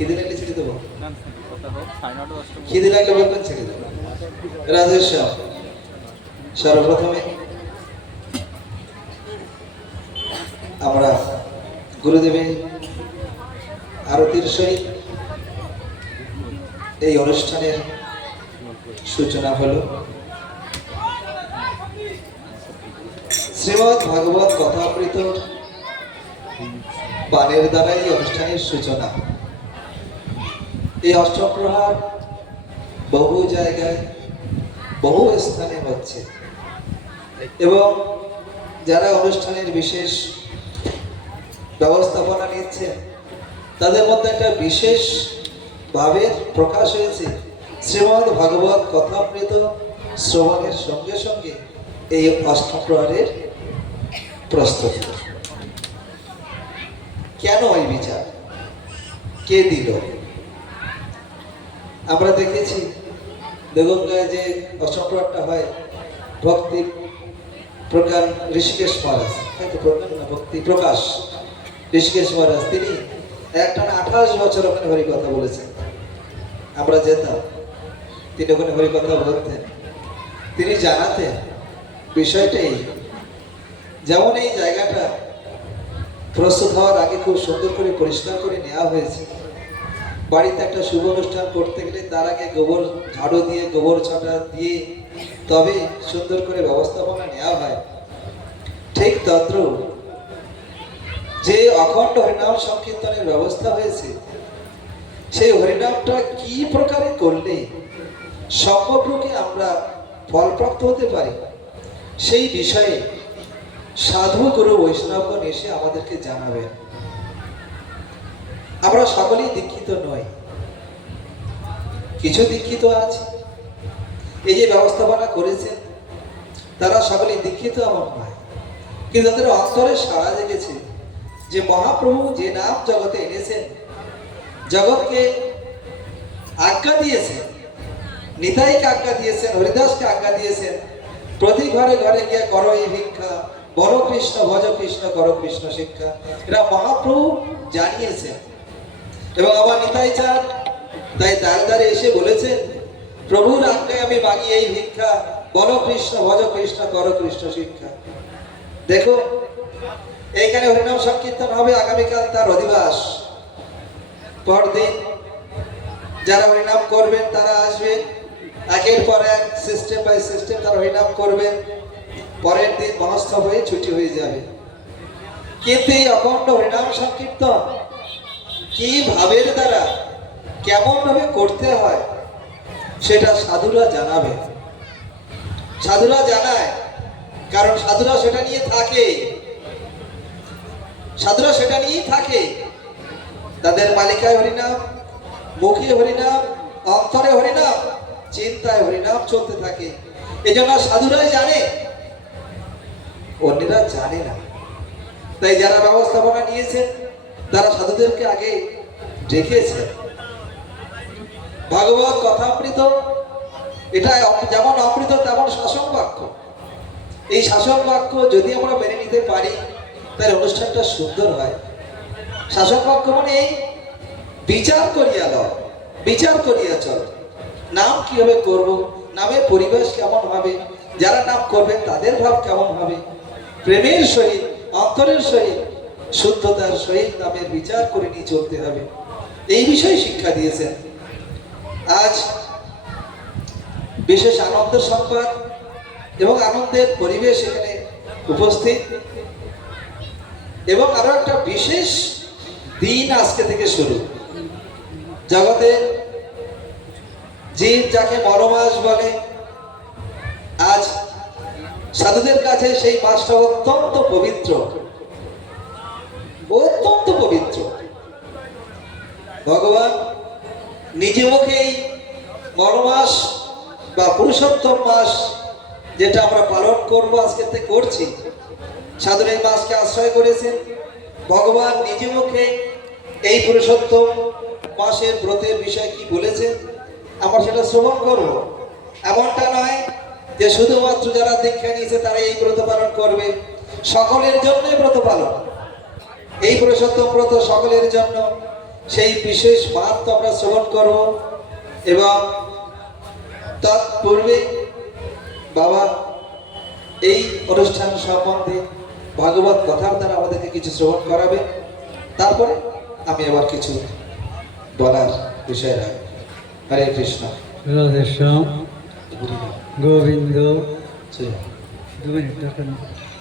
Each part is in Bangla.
খিদে লাগলে ছেড়ে দেবো, খিদে লাগলে বলবেন ছেড়ে দেবো। রাজেশ্বর, সর্বপ্রথমে আমরা গুরুদেবের আরতির সহিত এই অনুষ্ঠানের সূচনা হলো। শ্রীমদ্ ভাগবত কথামৃত বাণের দ্বারা এই অনুষ্ঠানের সূচনা। এই অষ্টপ্রহর বহু জায়গায় বহু স্থানে হচ্ছে এবং যারা অনুষ্ঠানের বিশেষ ব্যবস্থাপনা নিচ্ছে তাদের মধ্যে একটা বিশেষ ভাবের প্রকাশ হয়েছে শ্রীমদ্ ভাগবত কথামৃত শ্রবণের সঙ্গে সঙ্গে এই অষ্টপ্রহরের প্রস্তুতি। কেন এই বিচার, কে দিল? আমরা দেখেছি দেগঙ্গায় যে অষ্টপ্রহরটা হয়, ভক্তি প্রজ্ঞান ঋষিকেশ মহারাজ, হয়তো প্রজ্ঞান না, ভক্তি প্রকাশ ঋষিকেশ মহারাজ, তিনি একটানা 28 বছর ওখানে হরিকথা বলেছেন। আমরা যেতাম, তিনি ওখানে হরিকথা বলতেন। তিনি জানাতেন বিষয়টাই, যেমন এই জায়গাটা প্রস্তুত হওয়ার আগে খুব সুন্দর করে পরিষ্কার করে নেওয়া হয়েছে। বাড়িতে একটা শুভ অনুষ্ঠান করতে গেলে তার আগে গোবর ঝাড়ু দিয়ে, গোবর ছাটা দিয়ে তবে সুন্দর করে ব্যবস্থাপনা নেওয়া হয়। ঠিক তদ্রূপ যে অখণ্ড হরিনাম সংকীর্তনের ব্যবস্থা হয়েছে, সেই হরিনামটা কি প্রকারে করলে সম্পর্কে আমরা ফলপ্রাপ্ত হতে পারি, সেই বিষয়ে সাধু গুরু বৈষ্ণবগণ এসে আমাদেরকে জানাবেন। আমরা সকলেই দীক্ষিত নই, কিছু দীক্ষিত আছে। এই যে ব্যবস্থাপনা করেছেন তারা সকলেই দীক্ষিত এমন নয়, কিন্তু তাদের অন্তরে সাড়া জেগেছে যে মহাপ্রভু যে নাম জগতে এনেছেন, জগৎকে আজ্ঞা দিয়েছেন, নিতাইকে আজ্ঞা দিয়েছেন, হরিদাসকে আজ্ঞা দিয়েছেন, প্রতি ঘরে ঘরে গিয়ে করো এই ভিক্ষা, বড় কৃষ্ণ ভজ কৃষ্ণ করো কৃষ্ণ শিক্ষা। এরা মহাপ্রভু জানিয়েছেন এবং আবার নিতাই চাঁদ তাই দ্বারে দ্বারে এসে বলেছেন, প্রভুর আজ্ঞায় আমি মাগি এই ভিক্ষা, বলো কৃষ্ণ ভজ কৃষ্ণ করো কৃষ্ণ শিক্ষা। দেখো এইখানে হরিনাম সংকীর্তন হবে, আগামীকাল তার অধিবাস। পরদিন যারা হরিনাম করবেন তারা আসবেন, একের পর এক সিস্টেম বাই সিস্টেম তারা হরিনাম করবেন। পরের দিন মহোৎসব হয়ে ছুটি হয়ে যাবে। কিন্তু এই অখণ্ড হরিনাম সংকীর্তন কি ভাবের দ্বারা কেমন ভাবে করতে হয় সেটা সাধুরা জানাবে। সাধুরা জানায়, কারণ সাধুরা সেটা নিয়ে থাকে, সাধুরা সেটা নিয়েই থাকে। তাদের মালিকায় হরিনাম, মুখে হরিনাম, অন্তরে হরিনাম, চিন্তায় হরিনাম চলতে থাকে। এই জন্য সাধুরাই জানে, অন্যরা জানে না। তাই যারা ব্যবস্থাপনা নিয়েছেন তারা সাধুদেরকে আগে ডেকেছে। ভাগবত কথামৃত এটা যেমন অমৃত তেমন শাসন বাক্য। এই শাসন বাক্য যদি আমরা মেনে নিতে পারি তাহলে অনুষ্ঠানটা সুন্দর হয়। শাসন বাক্য মানে এই বিচার করিয়া লয়, বিচার করিয়া চল। নাম কিভাবে করব, নামের পরিবেশ কেমন হবে, যারা নাম করবেন তাদের ভাব কেমন হবে, প্রেমের সহিত, অন্তরের সহিত, শুদ্ধতার সহিত নামের বিচার করে নিয়ে চলতে হবে, এই বিষয়ে শিক্ষা দিয়েছেন। আজ বিশেষ আনন্দের সংবাদ এবং আনন্দের পরিবেশ এখানে উপস্থিত, এবং আরো একটা বিশেষ দিন আজকে থেকে শুরু। জগতে জীব যাকে মরমাস বলে, আজ সাধুদের কাছে সেই মাসটা অত্যন্ত পবিত্র, অত্যন্ত পবিত্র। ভগবান নিজে মুখেই মরমাস বা পুরুষোত্তম মাস যেটা আমরা পালন করবো, আজকে থেকে করছি, সাধুর এই মাসকে আশ্রয় করেছেন। ভগবান নিজে মুখে এই পুরুষোত্তম মাসের ব্রতের বিষয় কি বলেছেন আমরা সেটা শ্রবণ করব। এমনটা নয় যে শুধুমাত্র যারা দীক্ষা নিয়েছে তারা এই ব্রত পালন করবে, সকলের জন্যই ব্রত পালন। এই পুরুষোত্তম ব্রত সকলের জন্য, সেই বিশেষ মাহাত্ম আমরা শ্রবণ করব এবং তৎপূর্বে বাবা এই অনুষ্ঠান সম্বন্ধে ভাগবত কথার দ্বারা আমাদেরকে কিছু শ্রবণ করাবে। তারপরে আমি আবার কিছু বলার বিষয় রাখব। হরে কৃষ্ণ। রাধেশ্যাম গোবিন্দ। জয়। 2 মিনিট রাখেন,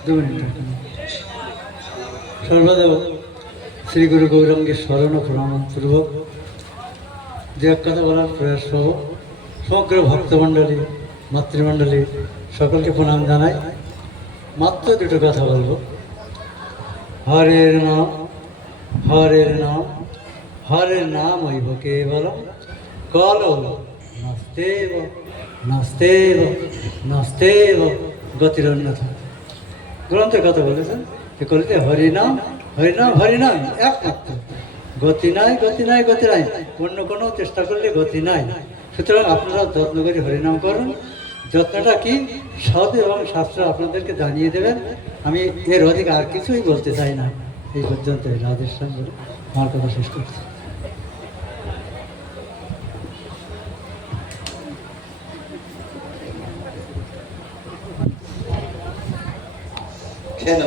2 মিনিট রাখেন। সর্বদেব শ্রী গুরু গৌরাঙ্গের স্মরণ ও প্রণামপূর্বক দু এক কথা বলার প্রয়াস পাব। সমগ্র ভক্তমণ্ডলী, মাতৃমণ্ডলী সকলকে প্রণাম জানাই। মাত্র দুটো কথা বলবো। হরের নাম, হরের নাম, হরের নাম হইব কেবলম কলম নাস্তেব নাস্তেব নাস্তেব গতিরন্যথা। গ্রন্থের কথা বলেছেন যে কলিতে হরিনাম হরিনাম হরিনাম একমাত্র, গতি নাই গতি নাই গতি নাই, অন্য কোনো চেষ্টা করলে গতি নাই। সুতরাং আপনারা যত্ন করে হরিনাম করুন। যত্নটা কি সদ এবং শাস্ত্র আপনাদেরকে জানিয়ে দেবেন। আমি এর অধিক আর কিছুই বলতে চাই না। এই পর্যন্ত রাধেশ্যাম বলে আমার কথা শেষ করছি। কেন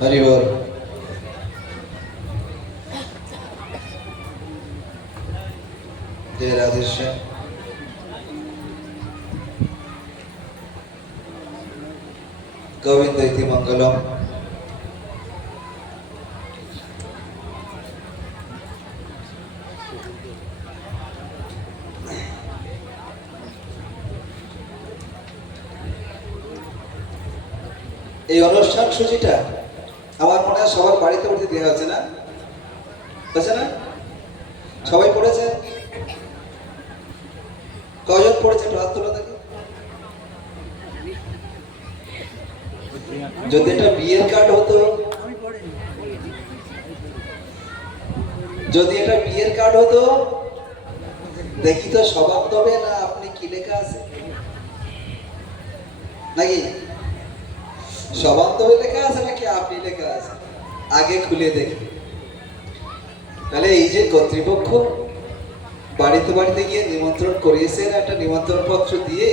হরি বল। জয় রাধেশ্যাম। গোবিন্দ ইতি মঙ্গলম। এই অনুষ্ঠান সূচিটা আমার মনে হয় সবার বাড়িতে বাড়িতে দেওয়া হচ্ছে না, হচ্ছে না? সবাই পড়েছেন? কজন পড়েছেন হাত তোলা থাকে? যদি এটা বিয়ের কার্ড হতো, যদি এটা বিয়ের কার্ড হতো, দেখি তো স্বভাব তবে না আপনি কি লেখা আছে নাকি স্বভাব তবে লেখা আছে নাকি আপনি লেখা আছে, আগে খুলে দেখি। তাহলে এই যে কর্তৃপক্ষ বাড়িতে বাড়িতে গিয়ে নিমন্ত্রণ করিয়েছেন, একটা নিমন্ত্রণ পত্র দিয়ে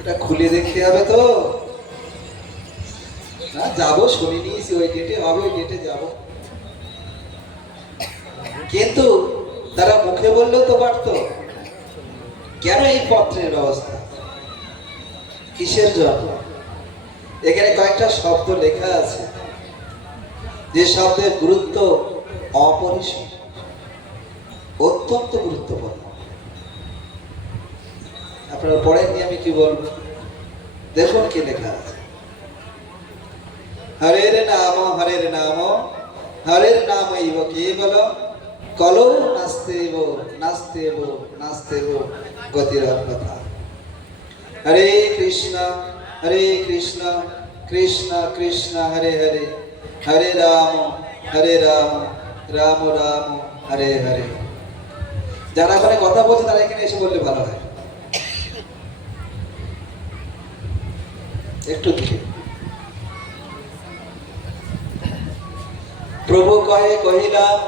এটা খুলে দেখতে হবে তো না? যাবো শুনে নিয়েছি ওই ডেটে হবে, ওই ডেটে যাব, কিন্তু তারা মুখে বললেও তো পারতো। কেন এই পত্রের ব্যবস্থা, কিসের জন্য? এখানে কয়েকটা শব্দ লেখা আছে যে শব্দের গুরুত্ব অপরিসীম, অত্যন্ত গুরুত্বপূর্ণ। আপনারা পড়েননি, আমি কি বলবো, দেখুন কি লেখা আছে। হরের নাম, হরের নাম, হরের নাম ইব কেবলম কলৌ নাস্তেব নাস্তেব নাস্তেব গতিরন্যথা। হরে কৃষ্ণ কৃষ্ণ কৃষ্ণ হরে হরে, হরে রাম রাম রাম হরে হরে। যারা ওখানে কথা বলছে তারা এখানে এসে বললে ভালো হয়। একটু দিকে প্রভু কহে কহিলাম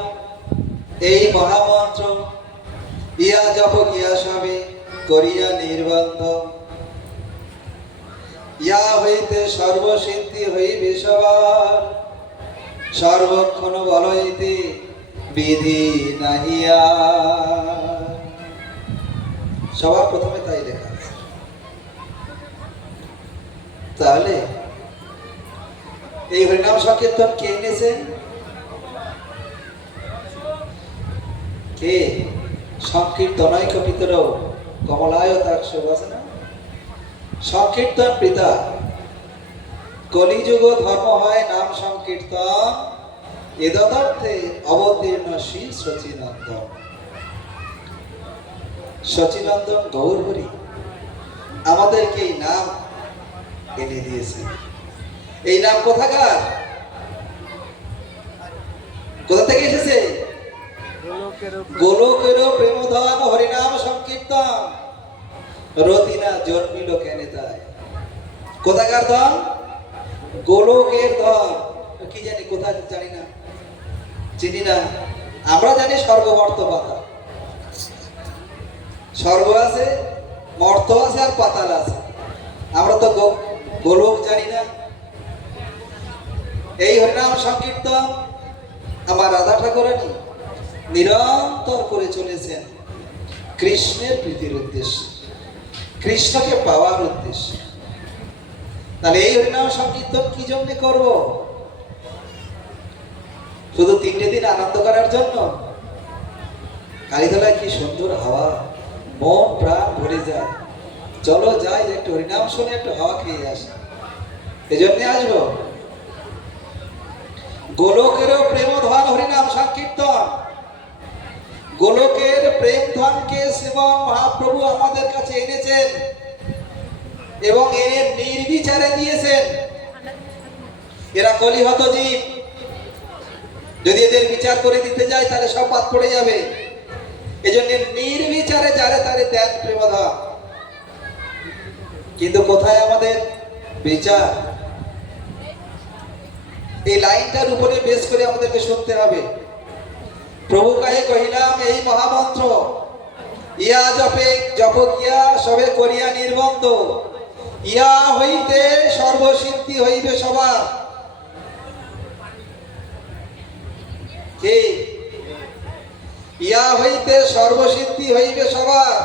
এই মহামন্ত্র, ইয়া জপ গিয়া সবে করিয়া নির্বন্ধ, ইয়া হইতে সর্বসিদ্ধি হইবে সবার, সর্বক্ষণ বল হইতে বিধি নাহিয়া। সবার প্রথমে তাই লেখা আছে। তাহলে এই হরিনাম সংকীর্তন কে এনেছেন? কে? সংকীর্তনৈক পিতর কমলায় তার আছে না? সংকীর্তন পিতা। কলিযুগ ধর্ম হয় নাম সংকীর্তন, এদর্থে অবতীর্ণ শ্রী শচীনন্দন। শচীনন্দন গৌরহরি আমাদেরকে এই নাম এনে দিয়েছে। এই নাম কোথাকার? কোথা থেকে এসেছে? গোলকের প্রেমধন হরিনাম সংকীর্তন, রতিনা জন্মিল কেনে তাই। কোথাকার ধন? গোলকের ধন কি জানি কোথায় জানি না, চিনি না। আমরা জানি স্বর্গ মর্ত পাতাল, স্বর্গ আছে, মর্ত আছে আর পাতাল আছে। আমরা তো গোলক জানি না। এই হরিনাম সংকীর্তন আমার রাধা ঠাকুরানী নিরন্তর করে চলেছেন কৃষ্ণের প্রীতির উদ্দেশ্যে, কৃষ্ণকে পাওয়ার উদ্দেশ্যে। তাহলে এই হরিনাম সংকীর্তন কি জন্য করব? শুধু 3টে দিন আনন্দ করার জন্য? কালীতলায় কি সুন্দর হাওয়া, মন প্রাণ ভরে যায়। চলো যাই, একটু হরিনাম শুনে একটু হাওয়া খেয়ে আসি, এজন্য আসবো। গোলকেরও প্রেম ধন হরিনাম সংকীর্তন। গোলকের প্রেম ধনকে শ্রীমন মহাপ্রভু আমাদের কাছে এনেছেন এবং এনে নির্বিচারে দিয়েছেন। এরা কলিহত জীব, যদি এদের বিচার করে দিতে যায় তাহলে সব বাদ পড়ে যাবে। এজন্য নির্বিচারে যারে তারে দেন প্রেমধন। কিন্তু কোথায় আমাদের বিচার? এই লাইনটার উপরে বেশ করে আমাদেরকে শুনতে হবে। প্রভু কাহে কহিলাম এই মহামন্ত্র, ইয়া জপে জপ গিয়া সবে করিয়া নির্বন্ধ, ইয়া হইতে সর্বসিদ্ধি হইবে সবার। কি? ইয়া হইতে সর্বসিদ্ধি হইবে সবার,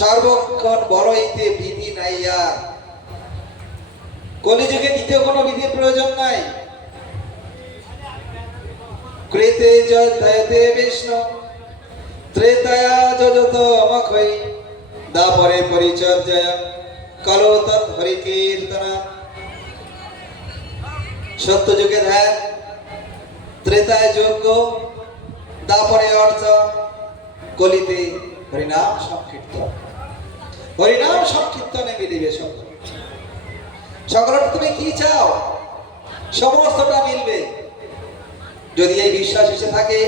সর্বক্ষণ বলইতে বিধি নাই আর। কলিযুগে দ্বিতীয় কোনো বিধির প্রয়োজন নাই। কৃতে জয়তে বিষ্ণু ত্রেতায়া যজত অমক্ষৈ, দাপরে পরিচর্যা কলো তৎ হরি কীর্তনা। সত্য যুগে ধ্যান, ত্রেতায় যজ্ঞ, দাপরে অর্চন, কলিতে হরিনাম সংকীর্তন। হরিনাম সংকীর্তনে মিলিবে সকল। সকলটা তুমি কি চাও সমস্তটা মিলবে। যদি এই বিশ্বাস এসে থাকে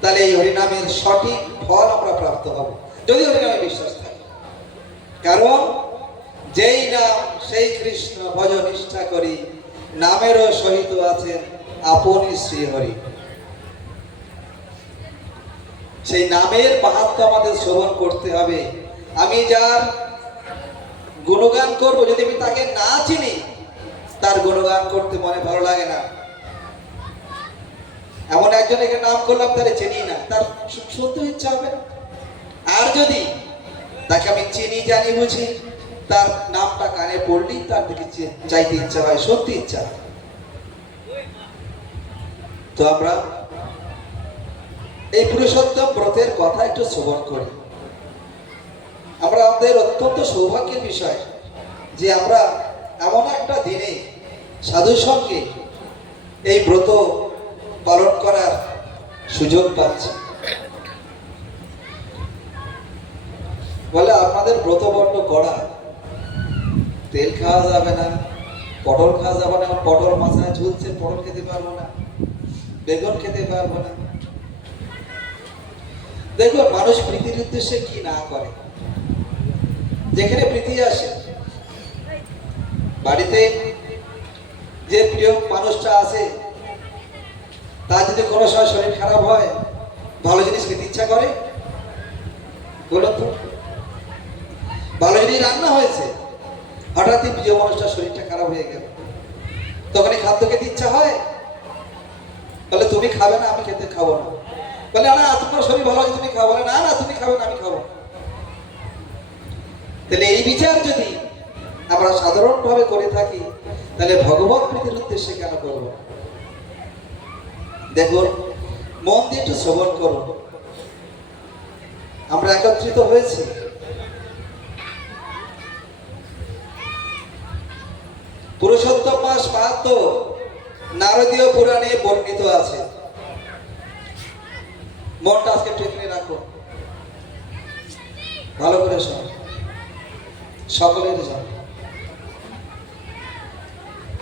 তাহলে এই হরিনামের সঠিক ফল আমরা প্রাপ্ত হব, যদি হরিনামে বিশ্বাস থাকে। কারণ যেই নাম সেই কৃষ্ণ ভজ নিষ্ঠা করি, নামেরও সহিত আছেন আপনি শ্রীহরি। সেই নামের মাহাত্ম্য আমাদের শ্রবণ করতে হবে। আমি যার গুণগান করব, যদি আমি তাকে না চিনি তার গুণগান করতে মনে ভালো লাগে না। এমন একজনকে নাম করলাম তাহলে চিনি না, তার শুনতে ইচ্ছা হবে না। আর যদি তাকে আমি চিনি জানি বুঝি, তার নামটা কানে পড়লেই তার দিকে চাইতে ইচ্ছা হয়, শুনতে ইচ্ছা হয়। তো আমরা এই পুরুষোত্তম ব্রতের কথা একটু শ্রবণ করি। আমরা আমাদের অত্যন্ত সৌভাগ্যের বিষয় যে আমরা এমন একটা দিনে সাধুর সঙ্গে এই ব্রত পালন করার সুযোগ পাচ্ছি। বলে আপনাদের ব্রত বড্ড কড়া, তেল খাওয়া যাবে না, পটল খাওয়া যাবে না, পটল মাথায় ঝুলছে, পটল খেতে পারবো না, বেগুন খেতে পারবো না। দেখুন মানুষ প্রীতির উদ্দেশ্যে কি না করে। যেখানে প্রীতি আসে, বাড়িতে যে প্রিয় মানুষটা আছে তার যদি কোনো সময় শরীর খারাপ হয়, ভালো জিনিস খেতে ইচ্ছা করে? বলুন তো। ভালো জিনিস রান্না হয়েছে, হঠাৎই প্রিয় মানুষটার শরীরটা খারাপ হয়ে গেল, তখন এই খাদ্য খেতে ইচ্ছা হয়? বলে তুমি খাবে না, আমি খেতে খাবো না। বলে না তোমার শরীর ভালো আছে তুমি খাবো না, না তুমি খাবে না আমি খাবো। তাহলে এই বিচার যদি আমরা সাধারণভাবে করে থাকি তাহলে ভগবত প্রীতির উদ্দেশ্যে কেন করব? দেখুন মন দিয়ে একটু শ্রবণ করুন। আমরা একত্রিত হয়েছি পুরুষোত্তম মাস মাহাত্ম্য নারদীয় পুরাণে বর্ণিত আছে। মনটা আজকে টেনে রাখো, ভালো করে শোনো, সকলের জন্য।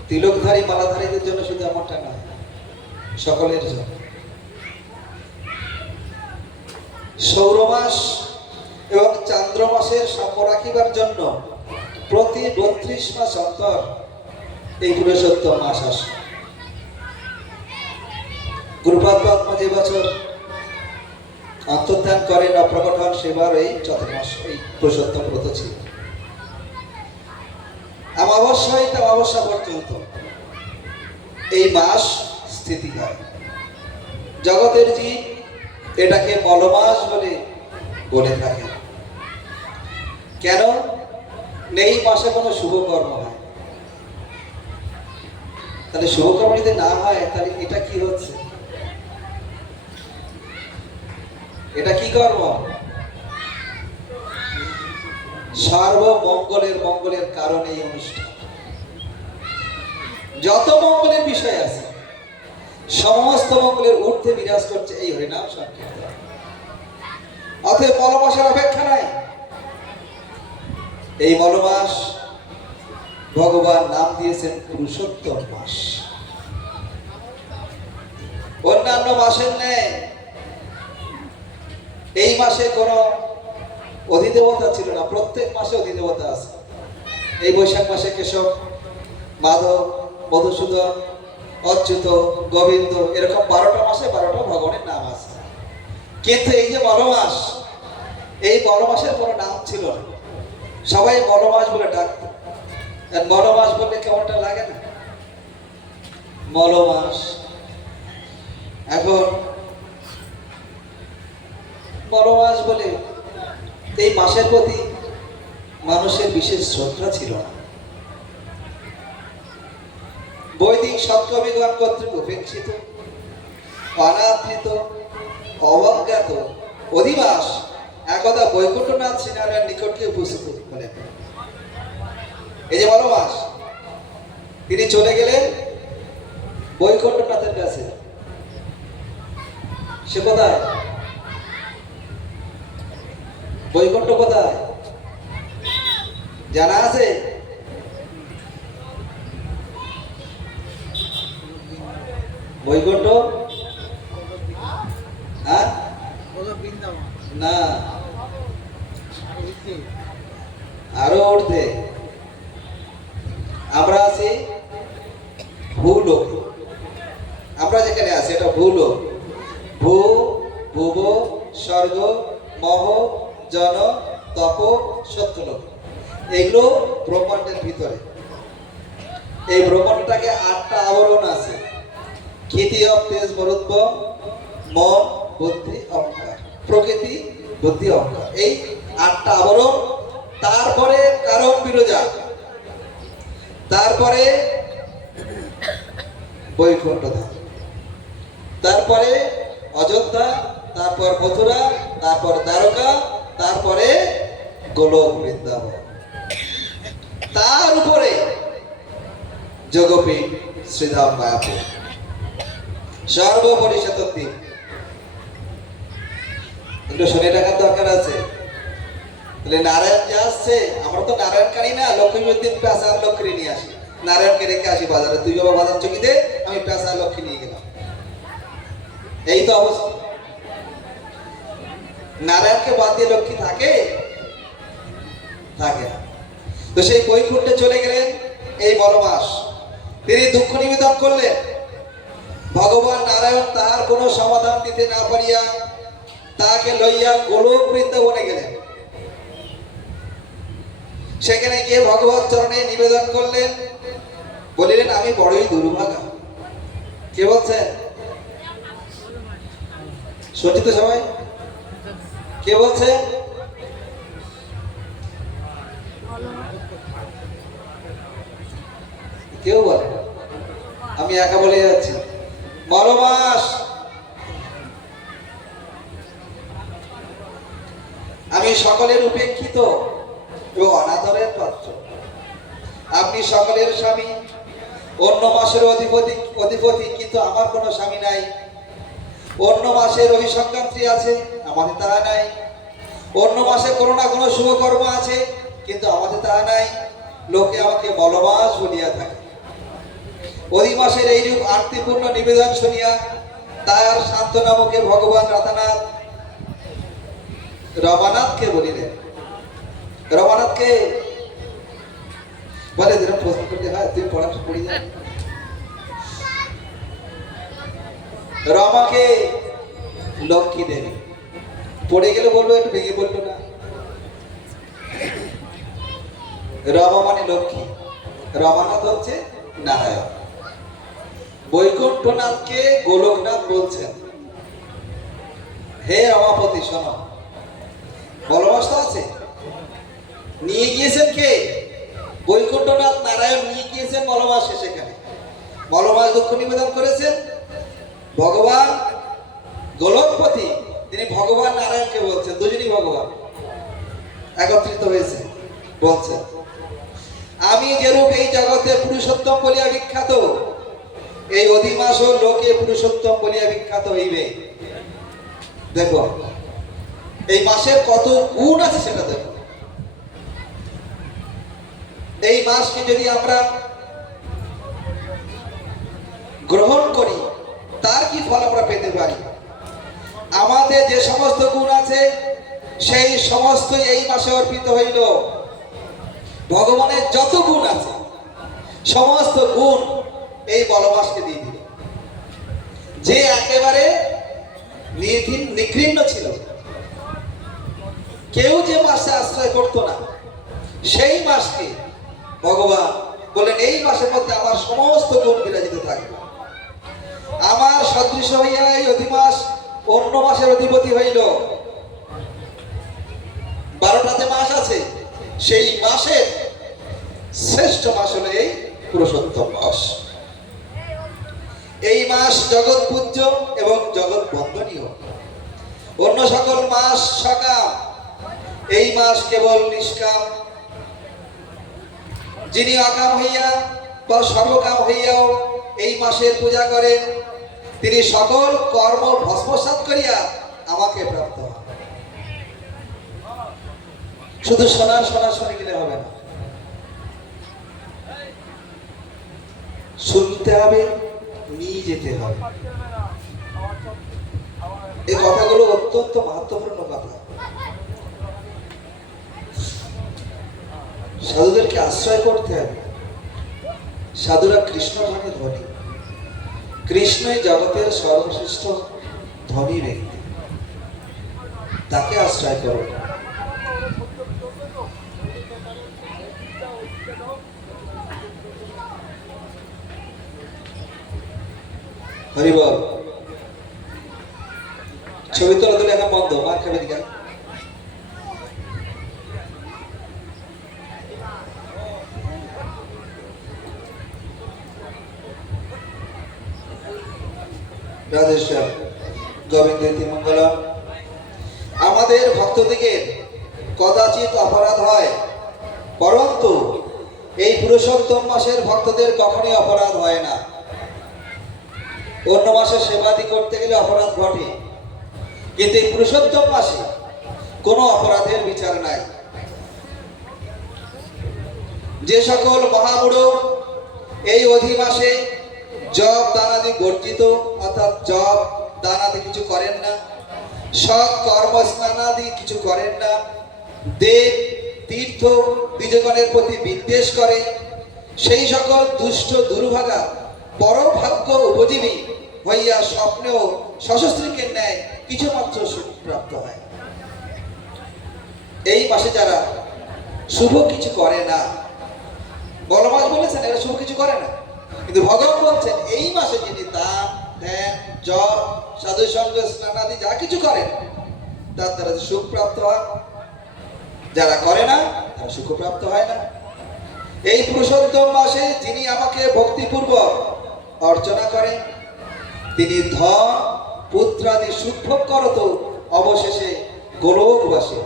তিলকধারী মালাধারীদের জন্য শুধু এমনটা নয়, সকলের জন্য। সৌরমাস এবং চান্দ্র মাসের সাম্য রাখিবার জন্য প্রতি 32 মাস অন্তর এই পুরুষোত্তম মাস আসে। গুরুপাদ যে বছর অন্তর্ধান করেন অপ্রকট হন, সেবার এই চতুর্মাস এই পুরুষোত্তম ব্রত ছিল। অমাবস্যা হইতে অমাবস্যা পর্যন্ত এই মাস স্থিতি হয়। জগতের জীব এটাকে মলমাস বলে থাকে। কেন? এই মাসে কোনো শুভকর্ম হয়। তাহলে শুভকর্ম যদি না হয় তাহলে এটা কি হচ্ছে? এটা কি কর্ম? মঙ্গলের কারণে এই অনুষ্ঠান। যত মঙ্গলের বিষয় আছে সমস্ত মঙ্গলের ঊর্ধ্বে বিরাজ করছে এই হরিনাম সংকীর্তন। অতএব মলমাসের অপেক্ষা নাই। এই মলমাস ভগবান নাম দিয়েছেন পুরুষোত্তম মাস। অন্যান্য মাসের ন্যায় এই মাসে কোনো অধিদেবতা ছিল না। প্রত্যেক মাসে অধিদেবতা আছে। এই বৈশাখ মাসে কেশব, মাধব, মধুসূদন, অচ্যুত, গোবিন্দ, এরকম 12টা মাসে 12টা ভগবানের নাম আছে। কিন্তু এই যে মলমাস, এই মলমাসের কোনো নাম ছিল না। সবাই মলমাস বলে ডাকত। মলমাস বললে কেমনটা লাগে না? মলমাস। এখন মলমাস বলে এই মাসের প্রতি মানুষের বিশেষ শ্রদ্ধা ছিল না। বৈদিক সৎকবিগণ কর্তৃক উপেক্ষিত, অনাদৃত, অবজ্ঞাত অধিবাস একদা বৈকুণ্ঠনাথ শ্রীনারায়ণ নিকটকে উপস্থিত হলেন। এই যে মলমাস, তিনি চলে গেলেন বৈকুণ্ঠনাথের কাছে। সে কোথায়? বৈকুণ্ঠ কোথায় জানা আছে? বৈকুণ্ঠ না, আরো উঠতে আমরা আছি ভূলোক। আমরা যেখানে আছি এটা ভূলোক। ভূ, ভুব, স্বর্গ, মহ, জন, তপ, সত্যলোক, এগুলো ব্রহ্মাণ্ডের ভিতরে। এই ব্রহ্মাণ্ডটাকে 8টা আবরণ আছে। খ্যাতি, তেজ, মরুত্ব, মন, বুদ্ধি, অহংকার, প্রকৃতি, বুদ্ধি, অহংকার, এই 8টা আবরণ। তারপরে কারণ বিরজা, তারপরে বৈকুণ্ঠ ধাম, তারপরে অযোধ্যা, তারপর মথুরা, তারপর দ্বারকা, তারপরে গোলক বৃন্দাবন, তার উপরে যোগপীঠ শ্রীধাম মায়াপুর, সর্বোপরি শতাব্দী। একটু শুনে রাখার দরকার আছে। তাহলে নারায়ণ যে আসছে, আমরা তো নারায়ণ কানি না, লক্ষ্মীর দিন পেশা লক্ষ্মী নিয়ে আসি। নারায়ণকে রেখে আসি বাজারে, তুই বাবা বাজার চকি দে, আমি পেশা লক্ষ্মী নিয়ে গেলাম। এই তো অবস্থা। নারায়ণকে বাদ দিয়ে লক্ষ্মী থাকে? থাকে না। তো সেই বৈকুণ্ঠে চলে গেলেন এই মলমাস। তিনি দুঃখ নিবেদন করলেন। ভগবান নারায়ণ তাহার কোনো সমাধান দিতে না পারিয়া তাকে লইয়া গোলক বৃন্দাবনে গেলেন। সেখানে গিয়ে ভগবত চরণে নিবেদন করলেন, বলিলেন আমি বড়ই দুর্ভাগা। কে বলছেন? শুনছি সবাই? কে বলছে? কেউ বলে? আমি একা বলে যাচ্ছি। মলমাস, আমি সকলের উপেক্ষিত এবং অনাদরের পাত্র। আপনি সকলের স্বামী, অন্য মাসের অধিপতি, কিন্তু আমার কোনো স্বামী নাই। অন্য মাসের অভিসংক্রান্তি আছে, আমাদের তাহা নাই। অন্য মাসে কোনো না কোনো শুভকর্ম আছে, কিন্তু আমাদের তাহা নাই। লোকে আমাকে মলমাস বলিয়া থাকে। অধিমাসের এইরূপ আরতিপূর্ণ নিবেদন শুনিয়া তার সান্ত্বনা মুখে ভগবান রমানাথকে বলিলেন। রমানাথকে বলে যেরকম প্রশ্ন করতে হয়, তুই পড়াশোনা পড়ে যা। রমাকে লক্ষ্মী দেবী, পড়ে গেলে বলবো, একটু ভেঙে বলবো না। রমা মানে লক্ষ্মী, রমানাথ হচ্ছে নারায়ণ। বৈকুণ্ঠনাথকে গোলকনাথ বলছেন, হে রমাপতি শোনো, বলবাস তো আছে, নিয়ে গিয়েছেন কে? বৈকুণ্ঠনাথ নারায়ণ নিয়ে গিয়েছেন মলমাসে। সেখানে মলমাস দুঃখ নিবেদন করেছেন ভগবান গোলকপতি, তিনি ভগবান নারায়ণকে বলছেন, দুজনই ভগবান একত্রিত হয়েছে। বলছেন, আমি যেরূপ এই জগতে পুরুষোত্তম বলিয়া বিখ্যাত, এই অধিমাস লোকে পুরুষোত্তম বলিয়া বিখ্যাত হইবে। দেখো এই মাসের কত গুণ আছে সেটা দেখো। এই মাসকে যদি আমরা গ্রহণ করি, তার কি ফল আমরা পেতে পারি? আমাদের যে সমস্ত গুণ আছে সেই সমস্ত এই মাসে অর্পিত হইল। ভগবানের যত গুণ আছে সমস্ত গুণ এই বলমাসকে দিয়ে দিল। যে একেবারে নিঘৃণ্য ছিল, কেউ যে মাসে আশ্রয় করতো না, সেই মাসকে ভগবান বলেন এই মাসের মধ্যে আমার সমস্ত গুণ বিরাজিত থাকবে। আমার সদৃশ হইয়া এই অধিমাস অন্য মাসের অধিপতি হইল। 12টাতে মাস আছে, সেই মাসের শ্রেষ্ঠ মাস হলো এই পুরুষোত্তম মাস। এই মাস জগৎ পূজ্য এবং জগৎ বন্দনীয়। অন্য সকল মাস সকাম, এই মাস কেবল নিষ্কাম। যিনি অকাম হইয়া বা সর্বকাম হইয়াও এই মাসের পূজা করেন, তিনি সকল কর্ম ভস্মসাৎ করিয়া আমাকে প্রাপ্ত হন। শুধু শোনা শুনে গেলে হবে না, শুনতে হবে, নিয়ে যেতে হবে। এই কথাগুলো অত্যন্ত মাহাত্ম্যপূর্ণ কথা। সাধুদেরকে আশ্রয় করতে হবে। সাধুরা কৃষ্ণ ধনে ধনী, কৃষ্ণই জগতের সর্বশ্রেষ্ঠ ধনী ব্যক্তি, তাকে আশ্রয় করো। হরিবল। ছবি তোলা তুলে এখন বন্ধ, মার খাবে দিকে। রাধেশ্যাম গোবিন্দ মঙ্গলম। আমাদের ভক্তদিগের কদাচিৎ অপরাধ হয়, পরন্তু এই পুরুষোত্তম মাসের ভক্তদের কখনোই অপরাধ হয় না। অন্য মাসে সেবাদি করতে গেলে অপরাধ ঘটে, কিন্তু এই পুরুষোত্তম মাসে কোনো অপরাধের বিচার নাই। যে সকল মহামূঢ় এই অধিমাসে জপ দানাদি বর্জিত, অর্থাৎ জপ দানাদি কিছু করেন না, সৎ কর্ম স্নানাদি কিছু করেন না, দেব তীর্থ দ্বিজগণের প্রতি বিদ্বেষ করে, সেই সকল দুষ্ট দুর্ভাগা পরভাগ্য উপজীবী হইয়া স্বপ্নেও সশস্ত্রীকে ন্যায় কিছুমাত্র সুখ প্রাপ্ত হয়। এই মাসে যারা শুভ কিছু করে না, বলমাস বলেছেন এরা শুভ কিছু করে না, কিন্তু ভগবান বলছেন এই মাসে যিনি দান ধ্যান জপ সাধু সঙ্গ স্নানাদি যা কিছু করেন তার দ্বারা সুখ প্রাপ্ত হয়। যারা করে না তারা সুখ প্রাপ্ত হয় না। এই পুরুষোত্তম মাসে যিনি আমাকে ভক্তিপূর্বক অর্চনা করেন, তিনি ধন পুত্রাদি সুখ ভোগ করত, অবশেষে গোলকবাসী।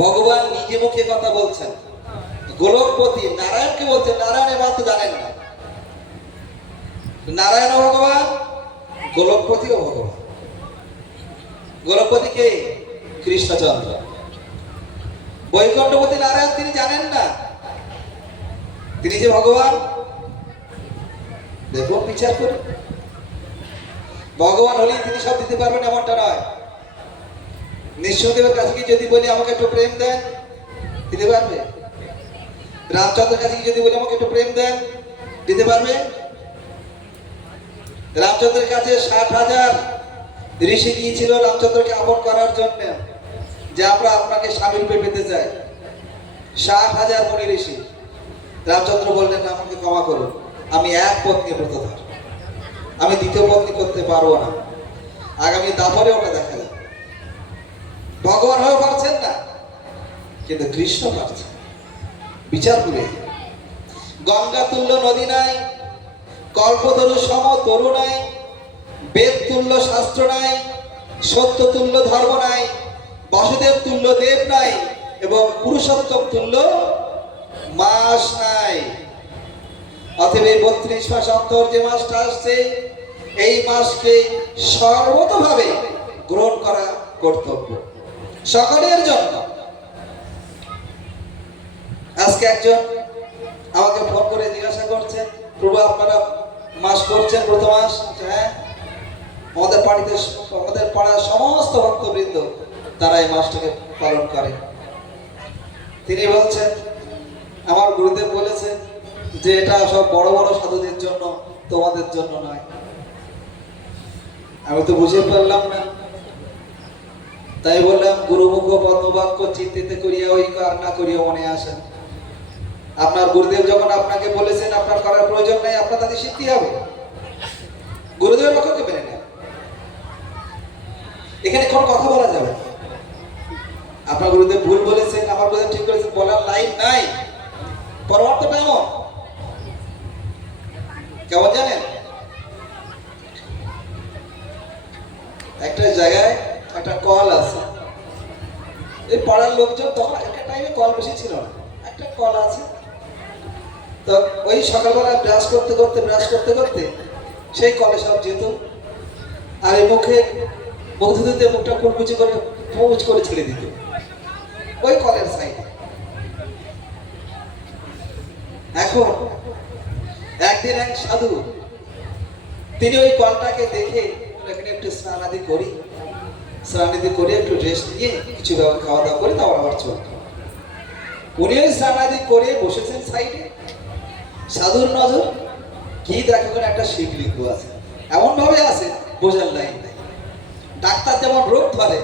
ভগবান নিজে মুখে কথা বলছেন, গোলকপতি নারায়ণকে বলছেন, নারায়ণ এবার তো জানেন না, নারায়ণ ভগবান, গোলকপতিও ভগবান। গোলকপতি কে? কৃষ্ণচন্দ্র। বৈকুণ্ঠপতি নারায়ণ তিনি জানেন না তিনি যে ভগবান। দেখুন বিচার করে, ভগবান হলেই তিনি সব দিতে পারবেন এমনটা নয়। নৃসিংহদেবের কাছে যদি বলি আমাকে একটু প্রেম দেন, দিতে পারবে? রামচন্দ্রের কাছে গিয়ে যদি বলি আমাকে একটু প্রেম দেন, দিতে পারবে? রামচন্দ্রের কাছে 60,000 ঋষি গিয়েছিল রামচন্দ্রকে আপন করার জন্য, যে আমরা আপনাকে স্বামী রূপে পেতে চাই। 60,000 মুনি ঋষি। রামচন্দ্র বললেন, আমাকে ক্ষমা করুন, আমি এক পত্নী ব্রতধর, আমি দ্বিতীয় পত্নী করতে পারবো না। আগামী দাপরে ওটা দেখা যাবে। ভগবান হয়ে পারছেন না, কিন্তু কৃষ্ণ পারছেন। বিচার করে গঙ্গা তুল্য নদী নাই, কল্পতরু সম তরু নাই, বেদ তুল্য শাস্ত্র নাই, সত্য তুল্য ধর্ম নাই, বাসুদেব তুল্য দেব নাই, এবং পুরুষোত্তম তুল্য মাস নাই। অতএব এই 32 মাস অন্তর যে মাসটা আসছে, এই মাসকে সর্বতভাবে গ্রহণ করা কর্তব্য সকলের জন্য। আজকে একজন আমাকে ফোন করে জিজ্ঞাসা করছেন, প্রভু আপনারা মাস করছেন ব্রত মাস? হ্যাঁ, আমাদের পাড়ার সমস্ত ভক্তবৃন্দ তারা এই মাসটাকে পালন করে। তিনি বলছেন, আমার গুরুদেব বলেছেন যে এটা সব বড় বড় সাধুদের জন্য, তোমাদের জন্য নয়। আমি তো বুঝে পারলাম না, তাই বললাম, গুরুমুখ পদ্মবাক্য চিন্তিত করিয়া ওই কার না করিয়া মনে আসেন। আপনার গুরুদেব যখন আপনাকে বলেছেন আপনার করার প্রয়োজন নাই, আপনার তাতে সিদ্ধি হবে। গুরুদেবের বাক্যকে মেনে নেন, এখানে কোন কথা বলা যাবে না। আপনার গুরুদেব ভুল বলেছেন, আমার গুরুদেব ঠিক করেছেন, বলার লাইন নাই। পরমার্থটা এমন কেমন জানেন? একটা জায়গায় একটা কল আছে, এই পাড়ার লোকজন, তখন একটা টাইমে কল বেশি ছিল না, একটা কল আছে। তো ওই সকালবেলা ব্রাশ করতে করতে সেই কলে সব যেত, আর এই মুখ ধুতে মুখটা কুলকুচি করে পৌঁছ করে ছেড়ে দিত ওই কলের সাইডে। এখন একদিন এক সাধু, তিনি ওই কলটাকে দেখে এখানে একটু স্নান আদি করে একটু রেস্ট নিয়ে কিছু খাওয়া দাওয়া করে তারপর আবার চল। উনি ওই স্নান আদি করে বসেছেন সাইডে। সাধুর নজর কি দেখো, করে একটা শিবলিঙ্গ আছে, এমন ভাবে আছে বোঝার লাইন নাই। ডাক্তার যেমন রোগ ধরে,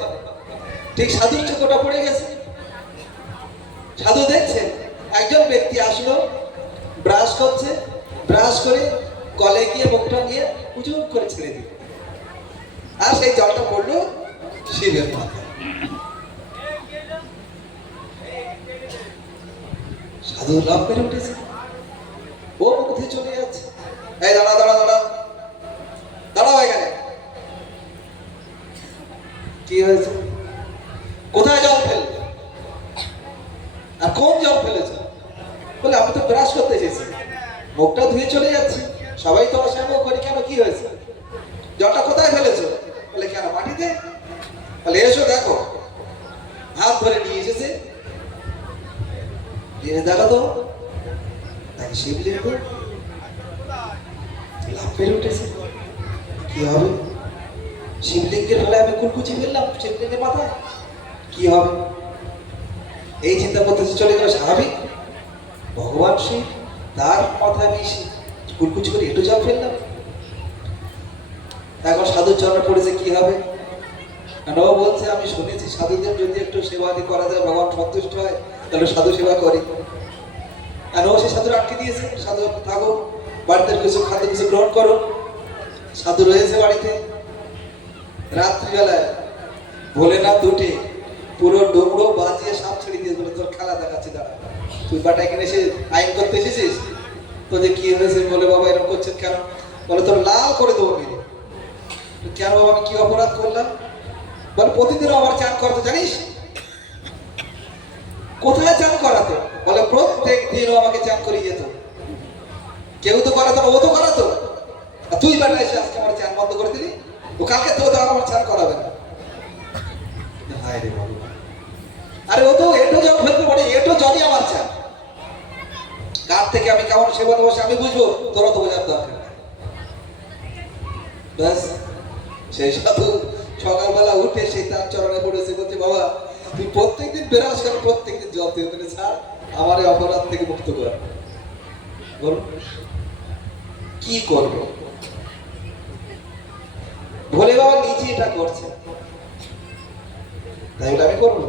ঠিক সাধুর চোখটা পড়ে গেছে। সাধু দেখছেন একজন ব্যক্তি আসলো, ব্রাশ করছে, ব্রাশ করে কলে গিয়ে মুখটা নিয়ে উজুর করে ছেড়ে দিল, আর সেই জলটা পড়লো শিবের মাথায়। সাধু লাভ করে উঠেছে, ও কোথায় চলে যাচ্ছে? এই দাঁড়া দাঁড়া দাঁড়া দাঁড়াও, এখানে কি হয়েছে? কোথায় জল ফেলবে আর কোন জল ফেলেছে? বলে আমি তো ব্রাশ করতে এসেছি, মুখটা ধুয়ে চলে যাচ্ছি, সবাই তো অসাম্য করি, কেন কি হয়েছে? জলটা কোথায় ফেলেছো? বলে কেন মাটিতে? বলে এসো দেখো। হাত ধরে নিয়ে এসেছে, দেখো তো, তাকে শিবলিঙ্গ লাভ পেরে উঠেছে। কি হবে? শিবলিঙ্গের ফলে আমি কুলকুচি ফেললাম শিবলিঙ্গের মাথায়, কি হবে? এই চিন্তা করতেছে, চলে গেল স্বাভাবিক। ভগবান শিব, তার মাথায় আমি কুলকুচি করে একটু জল ফেললাম। এখন সাধুর চরণে পড়েছে, কি হবে? ও বলছে, আমি শুনেছি সাধুদের যদি একটু সেবা আদি করা যায় ভগবান সন্তুষ্ট হয়, তাহলে সাধু সেবা করি। আর ও সে সাধুর আটকে দিয়েছে, সাধু থাকো বাড়িতে, কিছু খাদ্য কিছু গ্রহণ করো। সাধু রয়েছে বাড়িতে। রাত্রিবেলায় ভোলেনাথ উঠে পুরো ডোমরো বাজিয়ে সাপ ছেড়ে দিয়ে বলে, তোর খেলা দেখাচ্ছি, দাঁড়া, তুই বাটা এখানে এসে আইন করতে এসেছিস তো? যে কি হয়েছে? বলে বাবা এরকম করছেন কেন? বলে তোর লাল করে দেবো মেরে। কেন বাবা, আমি কি অপরাধ করলাম? বলে প্রতিদিনও আমার চান করতে জানিস? কোথায় চান করাতো? বলে প্রত্যেক দিনও আমাকে চান করিয়ে যেত। কেউ তো করাতো না, ও তো করাতো। আর তুই বেটা এসে আজকে আমার চান বন্ধ করে দিলি, ও কালকে তো আমার চান করাবে না। হায় রে বাবু, আরে ও তো এটো জল ফেলতে পারে, এটো জলই আমার চান। কার থেকে আমি কেমন সেবা দেবো আমি বুঝবো, তোরা তো বোঝার দরকার। ব্যাস, সেই সাধু সকালবেলা উঠে সেই তার চরণে পড়েছে, বলছে বাবা তুই প্রত্যেকদিন বেরাস কেন, প্রত্যেকদিন জল দিয়ে ছাড়, আমার এই অপরাধ থেকে মুক্ত করা। বলুন কি করব? ভোলে বাবা নিজে এটা করছে, তাই ওটা আমি করবো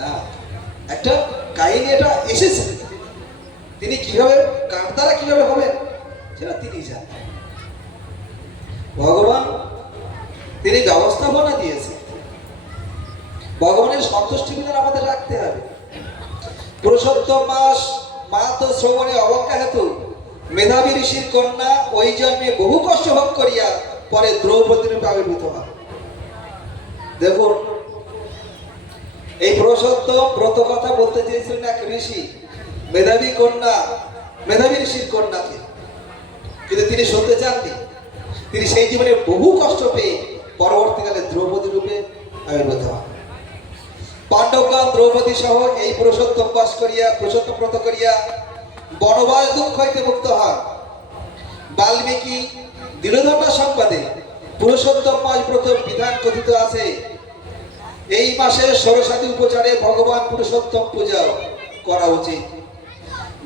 না। একটা কাহিনী এটা এসেছে, তিনি কিভাবে কার দ্বারা কিভাবে হবেন সেটা তিনি জানেন। ভগবান তিনি ব্যবস্থাপনা দিয়েছেন, ভগবানের সন্তুষ্টি বিধান আমাদের রাখতে হবে। পুরুষোত্তম মাস মাহাত্ম শ্রবণে অবজ্ঞা হেতু মেধাবী ঋষির কন্যা ওই জন্মে বহু কষ্ট ভোগ করিয়া পরে দ্রৌপদী রূপে আবির্ভূত হয়। দেখুন, এই পুরুষোত্তম ব্রত কথা বলতে চেয়েছিলেন এক ঋষি, মেধাবী কন্যা, মেধাবী ঋষির কন্যাকে, কিন্তু তিনি শুনতে চাননি। তিনি সেই জীবনে বহু কষ্ট পেয়ে পরবর্তীকালে দ্রৌপদী রূপে আবির্ভূত হন। পাণ্ডবগণ দ্রৌপদী সহ এই পুরুষোত্তম বাস করিয়া, পুরুষোত্তম ব্রত করিয়া বনবাস দুঃখ হইতে মুক্ত হন। বাল্মীকি দৃঢ়ধর্মা সংবাদে পুরুষোত্তম মাস ব্রত বিধান কথিত আছে। এই মাসে সরস্বতী উপচারে ভগবান পুরুষোত্তম পূজা করা উচিত।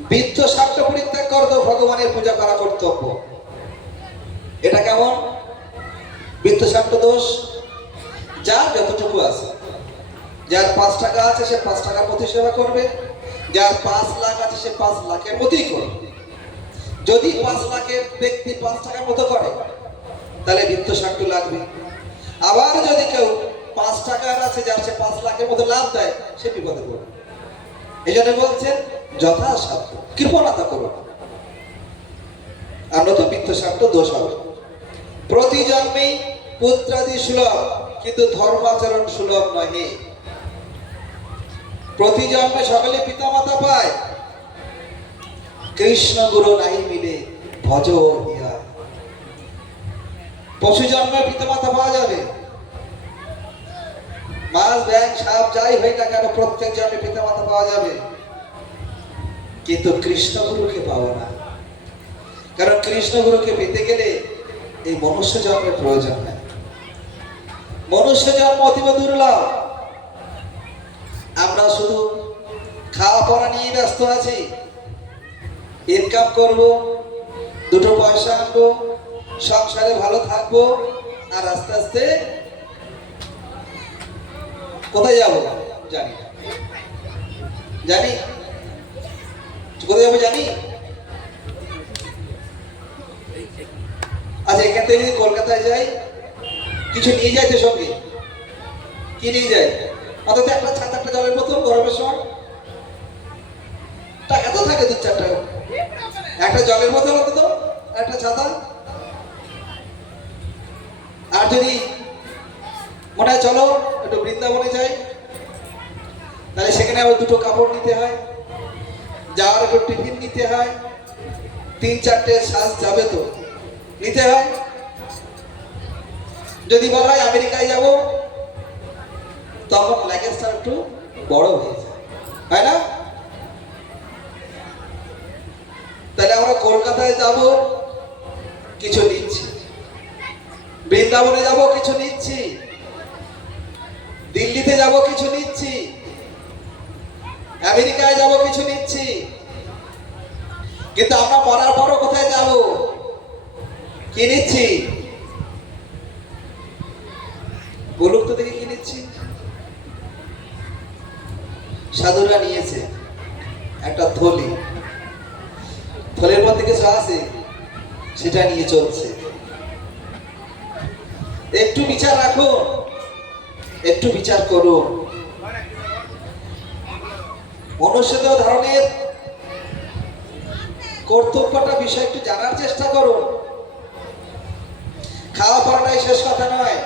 বৃত্ত স্বার্থ পরিত্যাগ করতে ভগবানের পূজা করা কর্তব্য। এটা কেমন? বৃত্ত স্বার্থ দোষ, যার যতটুকু আছে, যার 5 টাকা আছে সে 5 টাকার মতো সেবা করবে, যার 5 লাখ আছে সে 5 লাখের মতোই করবে। যদি 5 লাখের ব্যক্তি 5 টাকার মতো করে তাহলে বৃত্ত স্বার্থ লাগবে। আবার যদি কেউ 5 টাকার আছে যার সে 5 লাখের মতো লাভ দেয়, সে বিপদে পড়বে। এই জন্য বলছেন যথাসাধ্য কৃপণতা করো না, আর নতুন বৃত্ত স্বার্থ দোষ হবে। প্রতি জন্মেই পুত্রাদি সুলভ, কিন্তু ধর্মাচরণ সুলভ নহে। প্রতি জন্মে সকলে পিতা মাতা পায়, কৃষ্ণ গুরু নাহি মিলে ভজ হিয়া। পশু জন্মে পিতা মাতা পাওয়া যাবে, মাছ ব্যাং সাপ যাই হয় না কেন প্রত্যেক জন্মে পিতা মাতা পাওয়া যাবে, কিন্তু কৃষ্ণ গুরুকে পাওয়া না। কারণ কৃষ্ণ গুরুকে পেতে গেলে এই মনুষ্য জন্মের প্রয়োজন নেই। মনুষ্য জন্ম অতীব দুর্লভ। আমরা শুধু খাওয়া পড়া নিয়ে ব্যস্ত আছি, ইনকাম করব, 2 পয়সা আনবো, সংসারে ভালো থাকবো, আর আস্তে আস্তে কোথায় যাবো জানি না। জানি কোথায় যাবো জানি। আচ্ছা, এখান থেকে যদি কলকাতায় যাই, কিছু নিয়ে যাইতে সঙ্গে কি নিয়ে যায়? অন্তত একটা ছাতা, একটা জলের বোতল, গরমের সময় টাকা তো থাকে 2-4 টাকা, একটা জলের বোতল অন্তত, একটা ছাতা। আর যদি মনে হয় চলো একটু বৃন্দাবনে যাই, তাহলে সেখানে আবার 2টো কাপড় নিতে হয়, যাওয়ার একটু টিফিন নিতে হয়, 3-4টে শ্বাস যাবে তো নিতে হয়। যদি বলা হয় আমেরিকায় যাব, তখন লাগেজটা একটু বড় হয়ে যায়, তাই না? তাহলে আমরা কলকাতায় যাব, কিছু নিচ্ছি, বৃন্দাবনে যাব, কিছু নিচ্ছি, দিল্লিতে যাব, কিছু নিচ্ছি, আমেরিকায় যাব, কিছু নিচ্ছি, কিন্তু আমরা মরার পরও কোথায় যাব? কি নিচ্ছি? বলুক তো দেখি কি নিচ্ছি? সাধুরা নিয়েছে একটা থলি, থলের মধ্যে কিছু আছে, সেটা নিয়ে চলছে। একটু বিচার রাখুন, একটু বিচার করুন। মনুষ্যত্ব ধরনের কর্তব্যটা বিষয় একটু জানার চেষ্টা করুন। খাওয়া পড়াটাই শেষ কথা নয়।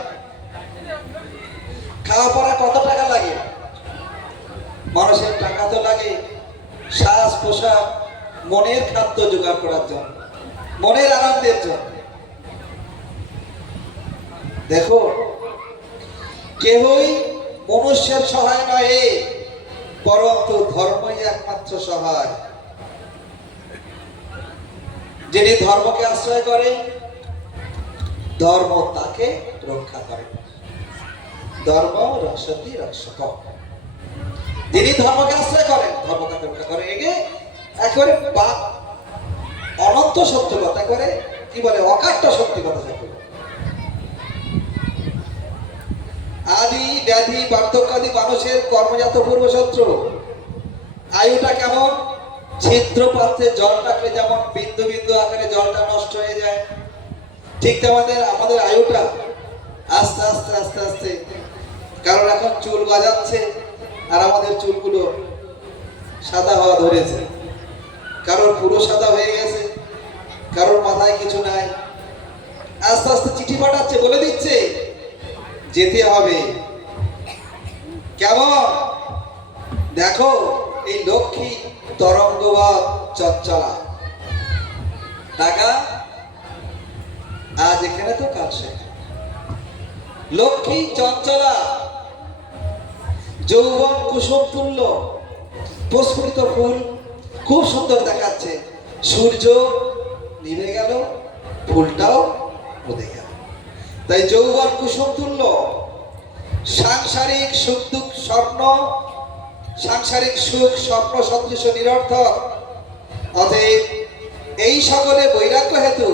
খাওয়া পড়া কত টাকা লাগে? মানুষের টাকা তো লাগে সাজ পোশাক, মনের খাদ্য জোগাড় করার জন্য, মনের আনন্দের জন্য। দেখো, কেহই মনুষ্যের সহায় নয়, পরন্তু ধর্মই একমাত্র সহায়। যিনি ধর্মকে আশ্রয় করে, ধর্ম তাকে রক্ষা করে। ধর্ম রক্ষতি রক্ষক। যিনি ধর্মকে আশ্রয় করেন, ধর্মকে রক্ষা করে এগে একেবারে অনন্ত সত্য কথা করে, কি বলে অকাট্য সত্যি কথা যাকে বলে। আদি ব্যাধি বার্ধক্যাদি মানুষের কর্মজাত পূর্বশত্রু। আয়ুটা কেমন? ছিদ্র পাত্রে জল রাখলে যেমন বিন্দু বিন্দু আকারে জলটা নষ্ট হয়ে যায়, ঠিক তেমন আমাদের আয়ুটা আস্তে আস্তে আস্তে আস্তে, কারণ এখন চুল গজাচ্ছে আর আমাদের চুলগুলো সাদা হওয়া ধরেছে, কারোর পুরো সাদা হয়ে গেছে, কারোর মাথায় কিছু নাই, আস্তে আস্তে চিঠি পাঠাচ্ছে, বলে দিচ্ছে যেতে হবে। কেমন? দেখো এই লক্ষ্মী তরঙ্গবাদ চঞ্চলা, টাকা আজ এখানে তো কাল সেখানে। লক্ষ্মী চঞ্চলা, যৌবন কুসুম তুল্য, প্রস্ফুটিত ফুল খুব সুন্দর দেখাচ্ছে, সূর্য নিভে গেল, ফুলটাও উঠে গেল। তাই যৌবন কুসুম তুল্য, সাংসারিক সুখ দুঃখ স্বপ্ন, সাংসারিক সুখ স্বপ্ন সদৃশ নিরর্থক। অতএব এই সকলে বৈরাগ্য হেতু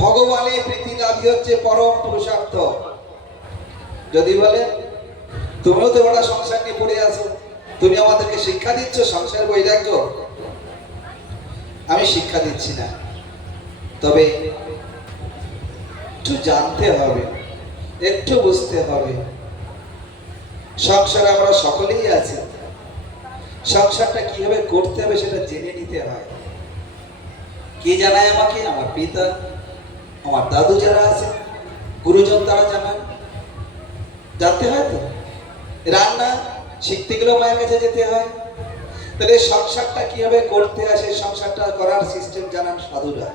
ভগবানের প্রীতি লাভই হচ্ছে পরম পুরুষার্থ। যদি বলে তুমিও তো বড় সংসার নিয়ে পড়ে আছো, তুমি আমাদেরকে শিক্ষা দিচ্ছ সংসার বৈরাগ্য, আমি শিক্ষা দিচ্ছি না, তবে একটু জানতে হবে, একটু বুঝতে হবে। সংসারে আমরা সকলেই আছি, সংসারটা কিভাবে করতে হবে সেটা জেনে নিতে হয়। কে জানায় আমাকে? আমার পিতা, আমার দাদু যারা আছে, গুরুজন তারা জানান, জানতে হয় তো। রান্না শিখতে গেলেও মায়ের কাছে যেতে হয়। তাহলে সংসারটা কিভাবে করতে হয়, সেই সংসারটা করার সিস্টেম জানান সাধুরা।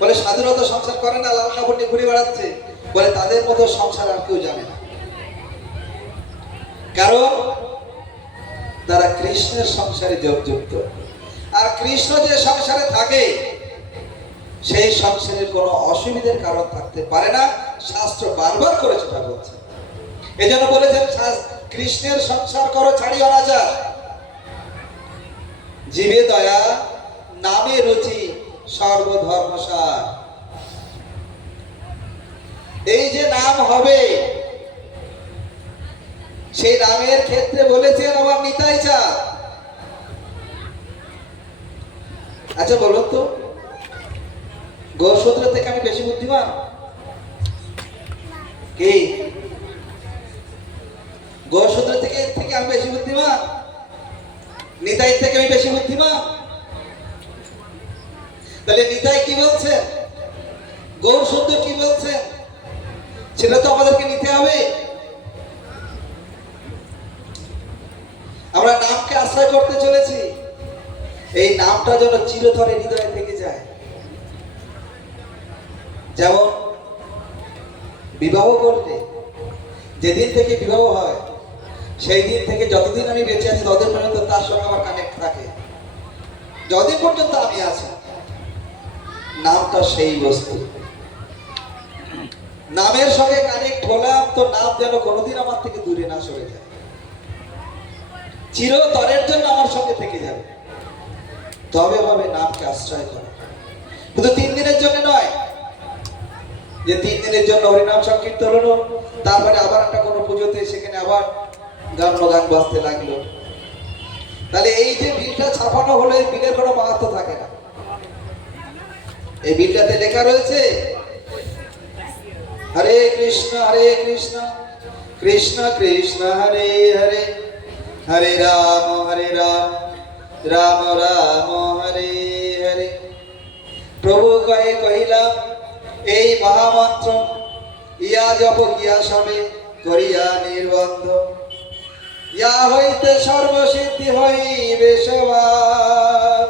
বলে সাধুরা তো সংসার করে না, লাল কাপড় নিয়ে ঘুরে বেড়াচ্ছে, বলে তাদের মতো সংসার আর কেউ জানে না, কারণ তারা কৃষ্ণের সংসারে যোগযুক্ত। আর কৃষ্ণ যে সংসারে থাকে সেই সংসারের কোনো অসুবিধার কারণ থাকতে পারে না, শাস্ত্র বারবার করে সেটা বলছে। এই জন্য বলেছেন কৃষ্ণের সংসার করো ছাড়ি অনাচার, জীবে দয়া নামে রুচি সর্বধর্মসার। এই যে নাম হবে, সেই নামের ক্ষেত্রে বলেছেন আমার নিতাই চাঁদ। আচ্ছা বলুন তো, গৌসূত্র থেকে আমি বেশি বুদ্ধিমান? কি গৌসূত্র থেকে আমি বেশি বুদ্ধিমান? নিতাই থেকে আমি বেশি বুদ্ধিমান? তাহলে নিতাই কি বলছে, গৌসূত্র কি বলছে, সেটা তো আমাদেরকে নিতে হবে। আমরা নামকে আশ্রয় করতে চলেছি, এই নামটা যেন চিরতরে হৃদয়ে থেকে যায়। যেমন বিবাহ করলে যেদিন থেকে বিবাহ হয় সেই দিন থেকে যতদিন আমি বেঁচে আছি ততদিন পর্যন্ত তার সঙ্গে আমার কানেক্ট থাকে, যতদিন পর্যন্ত আমি আছি। নামটা সেই বস্তু, নামের সঙ্গে কানেক্ট হলাম তো নাম যেন কোনোদিন আমার থেকে দূরে না সরে যায়, চিরতরের জন্য আমার সঙ্গে থেকে যাবে। তবে ভাবে নামকে আশ্রয় করে, কিন্তু 3 দিনের জন্য নয়, যে 3 দিনের জন্য হরিনাম সংকীর্তন হলো, তারপরে আবার একটা কোনো পুজোতে সেখানে আবার গান বাজতে লাগলো। তাহলে এই যে বিলটা ছাপানো হলো, এই বিলের কোনো মাহাত্ম্য থাকে না। এই বিলটাতে লেখা রয়েছে হরে কৃষ্ণ কৃষ্ণ কৃষ্ণ হরে হরে, হরে রাম রাম রাম হরে হরে। প্রভু কহিলাম এই মহামন্ত্র, ইয়া জপ কিয়া সবে করিয়া নির্বন্ধ, ইয়া হইতে সর্বসিদ্ধি হইবে সবার,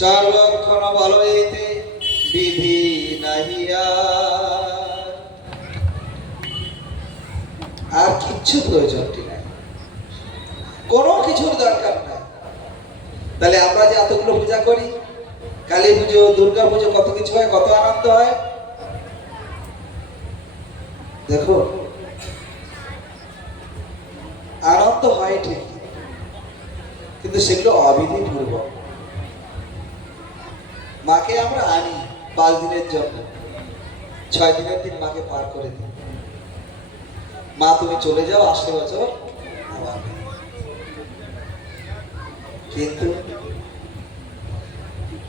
সর্বক্ষণ বল হইতে বিধি নাহিয়া। আর কিচ্ছু প্রয়োজনটি নাই, কোনো কিছুর দরকার নাই। তাহলে আমরা যে এতগুলো পূজা করি, কালী পুজো, দুর্গা পুজো, কত কিছু হয়, কত আনন্দ হয়। দেখো আনন্দ হয় ঠিক, কিন্তু সেগুলো অবিধিপূর্বক। মাকে আমরা আনি 5 দিনের জন্য, 6 দিনের দিন মাকে পার করে দিই। মা তুমি চলে যাও, 80 বছর আবার। কিন্তু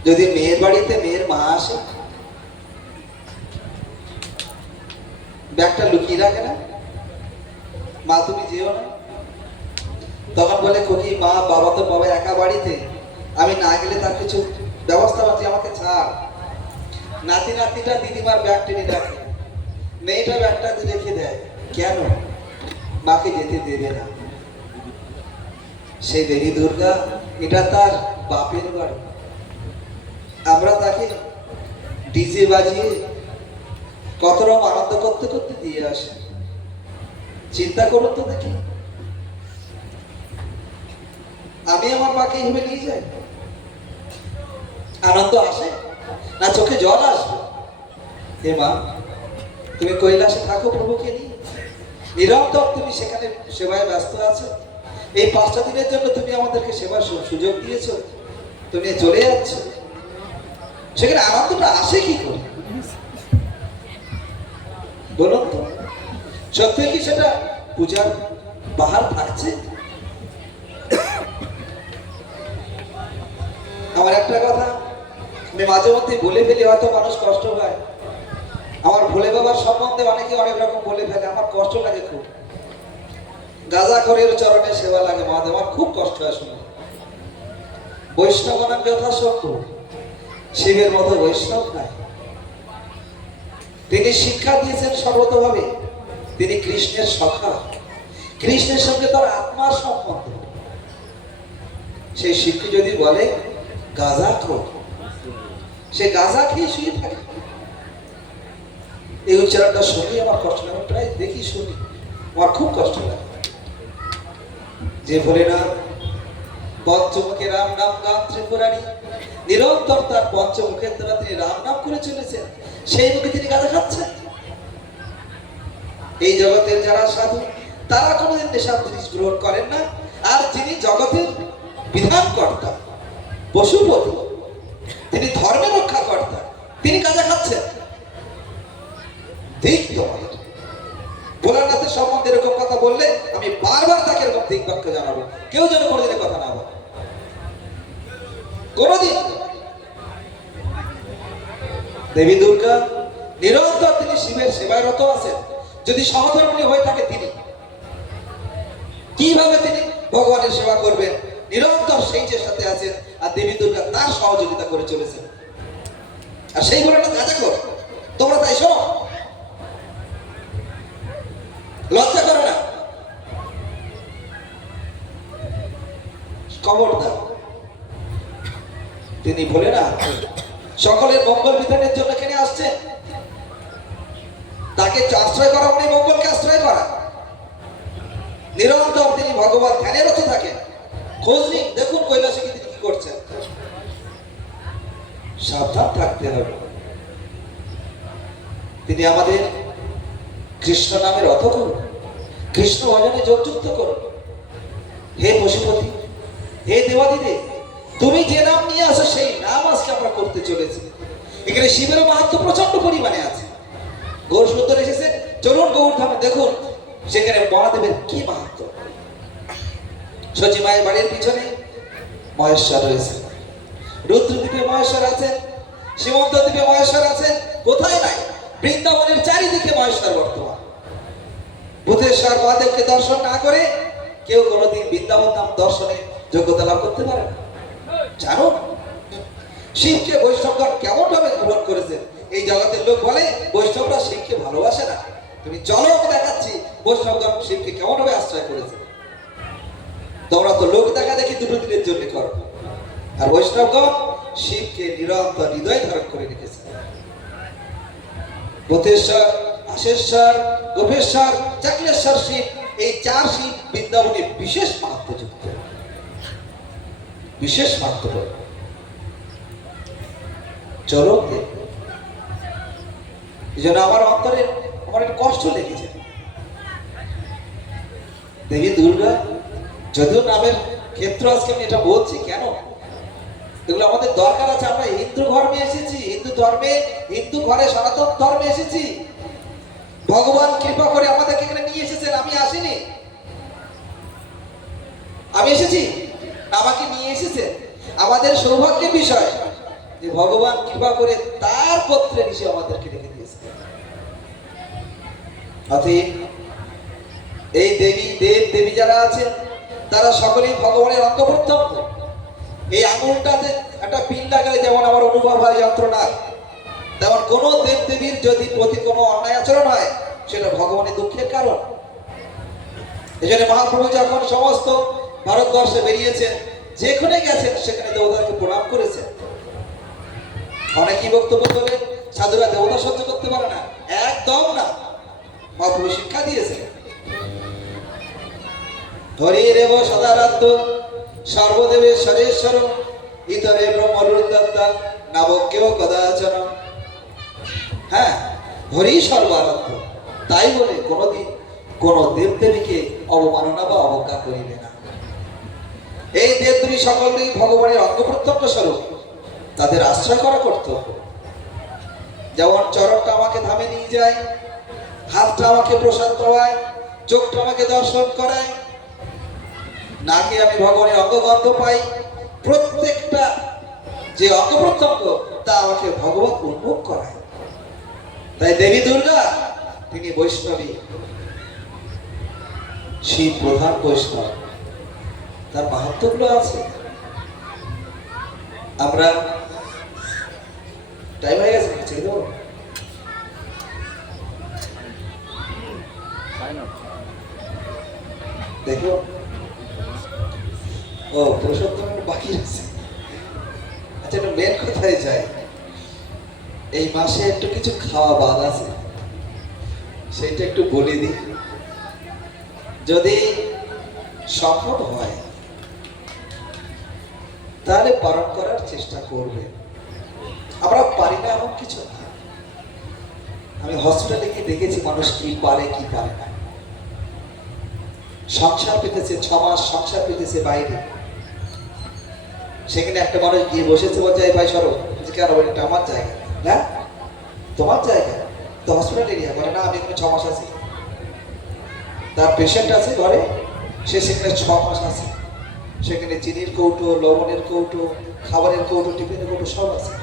যদি মেয়ের বাড়িতে মেয়ের মা আসে, ব্যাগটা লুকিয়ে রাখে না, মা তুমি যেও না। তখন বলে খুকি মা বাবা তো বাবা একা বাড়িতে, আমি না গেলে তার কিছু ব্যবস্থা আছে, আমাকে ছাড়। নাতি নাতিটা দিদিমার ব্যাগ টেনে রাখে, মেয়েটা ব্যাগটা রেখে দেয়। কেন? মাকে যেতে দেবে না। সেই দেবী দুর্গা, এটা তার বাপের বাড়ি। আমরা তাকে ডিজে বাজিয়ে কত রকম আনন্দ করতে করতে দিয়ে আসি। চিন্তা করুন তো দেখি, আমি আমার মাকে এইভাবে নিয়ে যাই, আনন্দ আসে না চোখে জল আসবে? হে মা, তুমি কৈলাসে থাকো প্রভুকে নিয়ে, নিরন্তর তুমি সেখানে সেবায় ব্যস্ত আছো। এই 5টা দিনের জন্য তুমি আমাদেরকে সেবার সুযোগ দিয়েছো, তুমি চলে যাচ্ছ, সেখানে আনন্দটা আসে কি করে বলুন তো? সত্যি কি সেটা পূজার বাহার থাকছে? আমার একটা কথা আমি মাঝে মধ্যে বলে ফেলি, হয়তো মানুষ কষ্ট পায়। আমার ভোলে বাবার সম্বন্ধে অনেকে অনেক রকম বলে ফেলে, আমার কষ্ট লাগে খুব। গাঁজাখরের চরণে সেবা লাগে মহাদেব, আমার খুব কষ্ট হয় শুনে। বৈষ্ণব নাম যথাসত্য, শিবের মতো বৈষ্ণব নাই। তিনি শিক্ষা দিয়েছেন সর্বতভাবে, তিনি কৃষ্ণের সখা, কৃষ্ণের সঙ্গে তার আত্মার সম্বন্ধ। সেই শিক্ষা যদি বলে গাঁজাখোর, সে গাঁজা খেয়ে শুয়ে থাকে। এই উচ্চারণটা শুনি আমার কষ্ট লাগে, আমি প্রায় দেখি শুনি, আমার খুব কষ্ট লাগে। যে বলে না পঞ্চমুখে রাম নাম গান ত্রিপুরারি, নিরন্তর তার পঞ্চমুখের দ্বারা তিনি রাম নাম করে চলেছেন, সেই মুখে তিনি গাঁজা খাচ্ছেন। এই জগতের যারা সাধু, তারা কোনোদিন নেশার জিনিস গ্রহণ করেন না। আর যিনি জগতের বিধান কর্তা, পশুপতি, তিনি ধর্মের রক্ষা কর্তা, তিনি গাঁজা খাচ্ছেন। দিক তোমাদের ভোলানাথের সম্বন্ধে এরকম কথা বললে আমি বারবার তাকে এরকম দিক বাক্য জানাবো, কেউ যেন কোনোদিনের কথা না বলে, কোনোদিন। দেবী দুর্গা নিরন্তর তিনি শিবের সেবায় রত আছেন। যদি সহধর্মিণী হয়ে থাকে, তিনি কিভাবে তিনি ভগবানের সেবা করবেন, নিরন্তর সেই চেষ্টাতে আছেন। আর দেবী দুর্গা তার সহযোগিতা করে চলেছেন। আর সেই বলে না গাঁজাখোর, তোমরা তাই শোনো, লজ্জা করে না? খবরদার। তিনি বলে না সকলের মঙ্গল বিধানের জন্য এখানে আসছেন, তাকে আশ্রয় করা মানে মঙ্গলকে আশ্রয় করা। নিরন্তর তিনি ভগবান ধ্যানে রত থাকেন। খোঁজ নিন, দেখুন কৈলাসে তিনি কি করছেন। সাবধান থাকতে হবে। তিনি আমাদের কৃষ্ণ নামের অর্থ করুন, কৃষ্ণ ভজনে যোগযুক্ত করুন। হে পশুপতি, হে দেবাদিদেব, তুমি যে নাম নিয়ে আসো সেই নাম আজকে আমরা করতে চলেছি। এখানে শিবেরও মাহাত্ম্য প্রচন্ড পরিমাণে আছে। গৌর সুন্দর এসেছে, চলুন গৌর ধামে দেখুন সেখানে মহাদেবের কি মাহাত্ম্য। সচিমায়ের বাড়ির পিছনে মহেশ্বর রয়েছে, রুদ্রদ্বীপে মহেশ্বর আছেন, সীমন্ত দ্বীপে মহেশ্বর আছেন, কোথায় নাই? বৃন্দাবনের চারিদিকে মহেশ্বর বর্তমান। ভূতেশ্বর মহাদেবকে দর্শন না করে কেউ কোনোদিন বৃন্দাবন ধাম দর্শনে যোগ্যতা লাভ করতে পারে না। জানো শিবকে বৈষ্ণবগণ কেমন ভাবে গ্রহণ করেছেন? এই জগতের লোক বলে বৈষ্ণবরা শিবকে ভালোবাসে না। তুমি চলো, আমি দেখাচ্ছি বৈষ্ণবগণ শিবকে কেমন ভাবে আশ্রয় করেছে। তোমরা তো লোক দেখা দেখি 2 দিনের জন্য করো, আর বৈষ্ণবগণ শিবকে নিরন্তর হৃদয় ধারণ করে রেখেছে। ভূতেশ্বর, আশেশ্বর, গোপেশ্বর, চাকলেশ্বর শিব, এই 4 শিব বৃন্দাবনে বিশেষ মাহাত্ম্যযুক্ত, বিশেষ মাহাত্ম্য। চলো, এই জন্য আমার অন্তরে আমার একটা কষ্ট লেগেছে। দেবী দুর্গা যদিও নামের ক্ষেত্র আজকে আমি এটা বলছি কেন, এগুলো আমাদের দরকার আছে। আমরা হিন্দু ধর্মে এসেছি, হিন্দু ধর্মে, হিন্দু ঘরে সনাতন ধর্মে এসেছি। ভগবান কৃপা করে আমাদেরকে এখানে নিয়ে এসেছেন, আমি আসিনি। আমি এসেছি, আমাকে নিয়ে এসেছেন। আমাদের সৌভাগ্যের বিষয় যে ভগবান কৃপা করে তার পত্রে নিচে আমাদেরকে রেখে দিয়েছে। অতএব এই দেবী দেবী যারা আছেন তারা সকলেই ভগবানের অঙ্গ প্রত্যঙ্গ। এই আঙুলটাতে একটা পিন লাগালে যেমন আমার অনুভব হয় যন্ত্রণা, তেমন কোনো দেব দেবীর যদি প্রতি কোনো অন্যায় আচরণ হয় সেটা ভগবানের দুঃখের কারণ। এই জন্য মহাপ্রভু যখন সমস্ত ভারতবর্ষে বেরিয়েছেন, যেখানে গেছেন সেখানে দেবতাকে প্রণাম করেছেন। অনেকেই বক্তব্য তোলেন সাধুরা দেবতা সহ্য করতে পারে না, একদম না। মহাপ্রভু শিক্ষা দিয়েছেন, হরিরেব সদারাধ্য সর্বদেবের সরেশ্বর ইতরে ব্রহ্মরুদ্দত্তা নাবজ্ঞেয় কদাচন। হ্যাঁ, হরি সর্বারাধ্য, তাই বলে কোনোদিন কোন দেবদেবীকে অবমাননা বা অবজ্ঞা করিবে না। এই দেবদেবী সকলেই ভগবানের অঙ্গ প্রত্যঙ্গ স্বরূপ, তাদের আশ্রয় করা কর্তব্য। যেমন চরণটা আমাকে ধামে নিয়ে যায়, হাতটা আমাকে প্রসাদ পাওয়ায়, চোখটা আমাকে দর্শন করায়, নাকে আমি ভগবানের অঙ্গগন্ধ পাই, প্রত্যেকটা যে অঙ্গ প্রত্যঙ্গ তা আমাকে ভগবান উন্মুখ করায়। তাই দেবী দুর্গা তিনি বৈষ্ণবী, শিব প্রধান বৈষ্ণব, তার মাহাত্ম্যগুলো আছে। আমরা টাইম হয়ে গেছে, ছেড়ে দেবো। দেখো, ও পুরুষোত্তম বাকি আছে। আচ্ছা, এটা মেন কোথায় যায়? এই মাসে একটু কিছু খাওয়া বাদ আছে, সেইটা একটু বলে দিই। যদি সম্ভব হয় তাহলে পালন করার চেষ্টা করবে। আমরা পারি না এমন কিছু না। আমি হসপিটালে গিয়ে দেখেছি মানুষ কি পারে কি পারে না। সংসার পেতেছে 6 মাস, সংসার পেতেছে বাইরে, সেখানে একটা মানুষ গিয়ে বসেছে, বলছে এই ভাই সরো, কেন? এটা আমার জায়গা। না, তোমার জায়গা তো হসপিটাল এরিয়া। বলে না, আমি এখানে 6 মাস আছি। তার পেশেন্ট আছে ঘরে, সে সেখানে 6 মাস আছে। সেখানে চিনির কৌটো, লবণের কৌটো, খাবারের কৌটো, টিফিনের কৌটো সব আছে।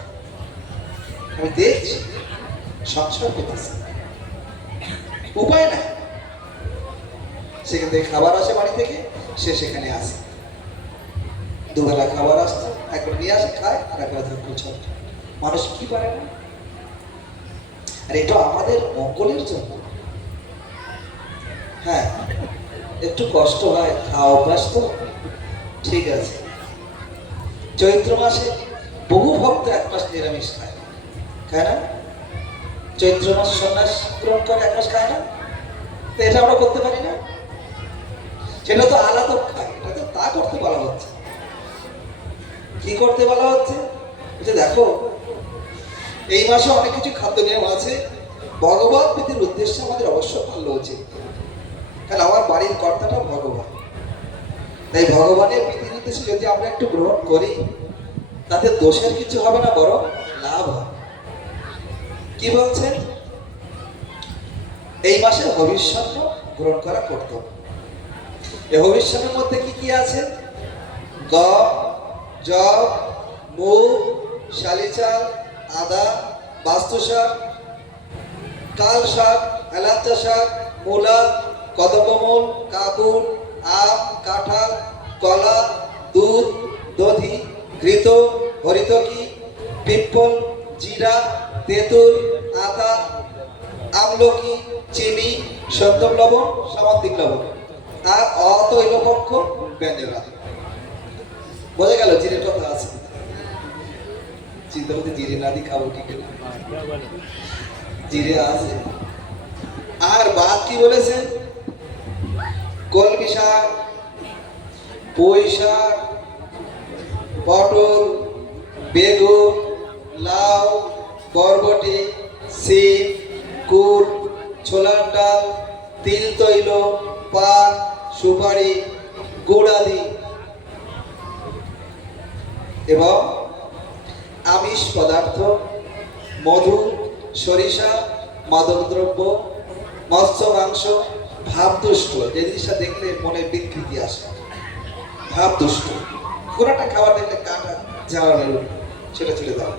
আমি দেখছি সংসার পেতেছে, উপায় নাই। সেখান থেকে খাবার আসে বাড়ি থেকে, সে সেখানে আসে, দুবেলা খাবার আসছে, একবার নিয়ে আসে খায়, আর একবার ধরো ছোট। মানুষ কি পারে না? আর এটা আমাদের মঙ্গলের জন্য। হ্যাঁ, একটু কষ্ট হয়, খাওয়া অভ্যাস তো, ঠিক আছে। চৈত্র মাসে বহু ভক্ত 1 মাস নিরামিষ খায়, খায় না? চৈত্র মাসে সন্ন্যাস গ্রহণ করে 1 মাস খায় না? তো এটা আমরা করতে পারি না? সেটা তো আলাদা খায়, এটা তো তা করতে বলা হচ্ছে। কি করতে বলা হচ্ছে? এটা দেখো, এই মাসে অনেক কিছু খাদ্য নিয়ম আছে। ভগবত প্রীতির উদ্দেশ্যে আমাদের অবশ্য পালন উচিত, কারণ আমার বাড়ির কর্তাটা ভগবান। তাই ভগবানের প্রীতির উদ্দেশ্যে যদি আমরা একটু গ্রহণ করি, তাতে দোষের কিছু হবে না, বরং লাভ হবে। কি বলছেন? এই মাসে হবিষ্যান্ন গ্রহণ করা কর্তব্য। এই হবিষ্যান্নের মধ্যে কি কি আছে? গম, জব, মুগ, শালি চাল, আদা, বাস্তু শাক, কাল শাক, এলাচা শাক, মূলা, কদম্বমূল, কাকুর, আম, কাঁঠাল, কলা, দুধ, দধি, ঘৃত, হরিতকি, পিপ্পল, জিরা, তেঁতুল, আদা, আমলকি, চিনি, সন্দম লবণ, সামুদ্রিক লবণ, আর অতৈলপক্ষ ব্যঞ্জন। বোঝা গেল জিরের কথা আছে। চিন্তা করতে জিরে না দিয়ে খাবো কি করে? জিরে আছে। আর বাদ কি বলেছেন? কলমি শাক, পুঁই শাক, পটল, বেগুন, লাউ, বরবটি, সিম, কুল, ছোলার ডাল, তিল তৈল, পান, সুপারি, গুড় আদি এবং আমিষ পদার্থ, মধু, সরিষা, মাদকদ্রব্য, মৎস্য, মাংস, ভাবদুষ্ট, যে জিনিসটা দেখলে মনে বিকৃতি আসে, ভাবদুষ্ট, কোনোটা খাবার দেখলে কাটা ঝাড়া বেরোবে, সেটা ছেড়ে দাও।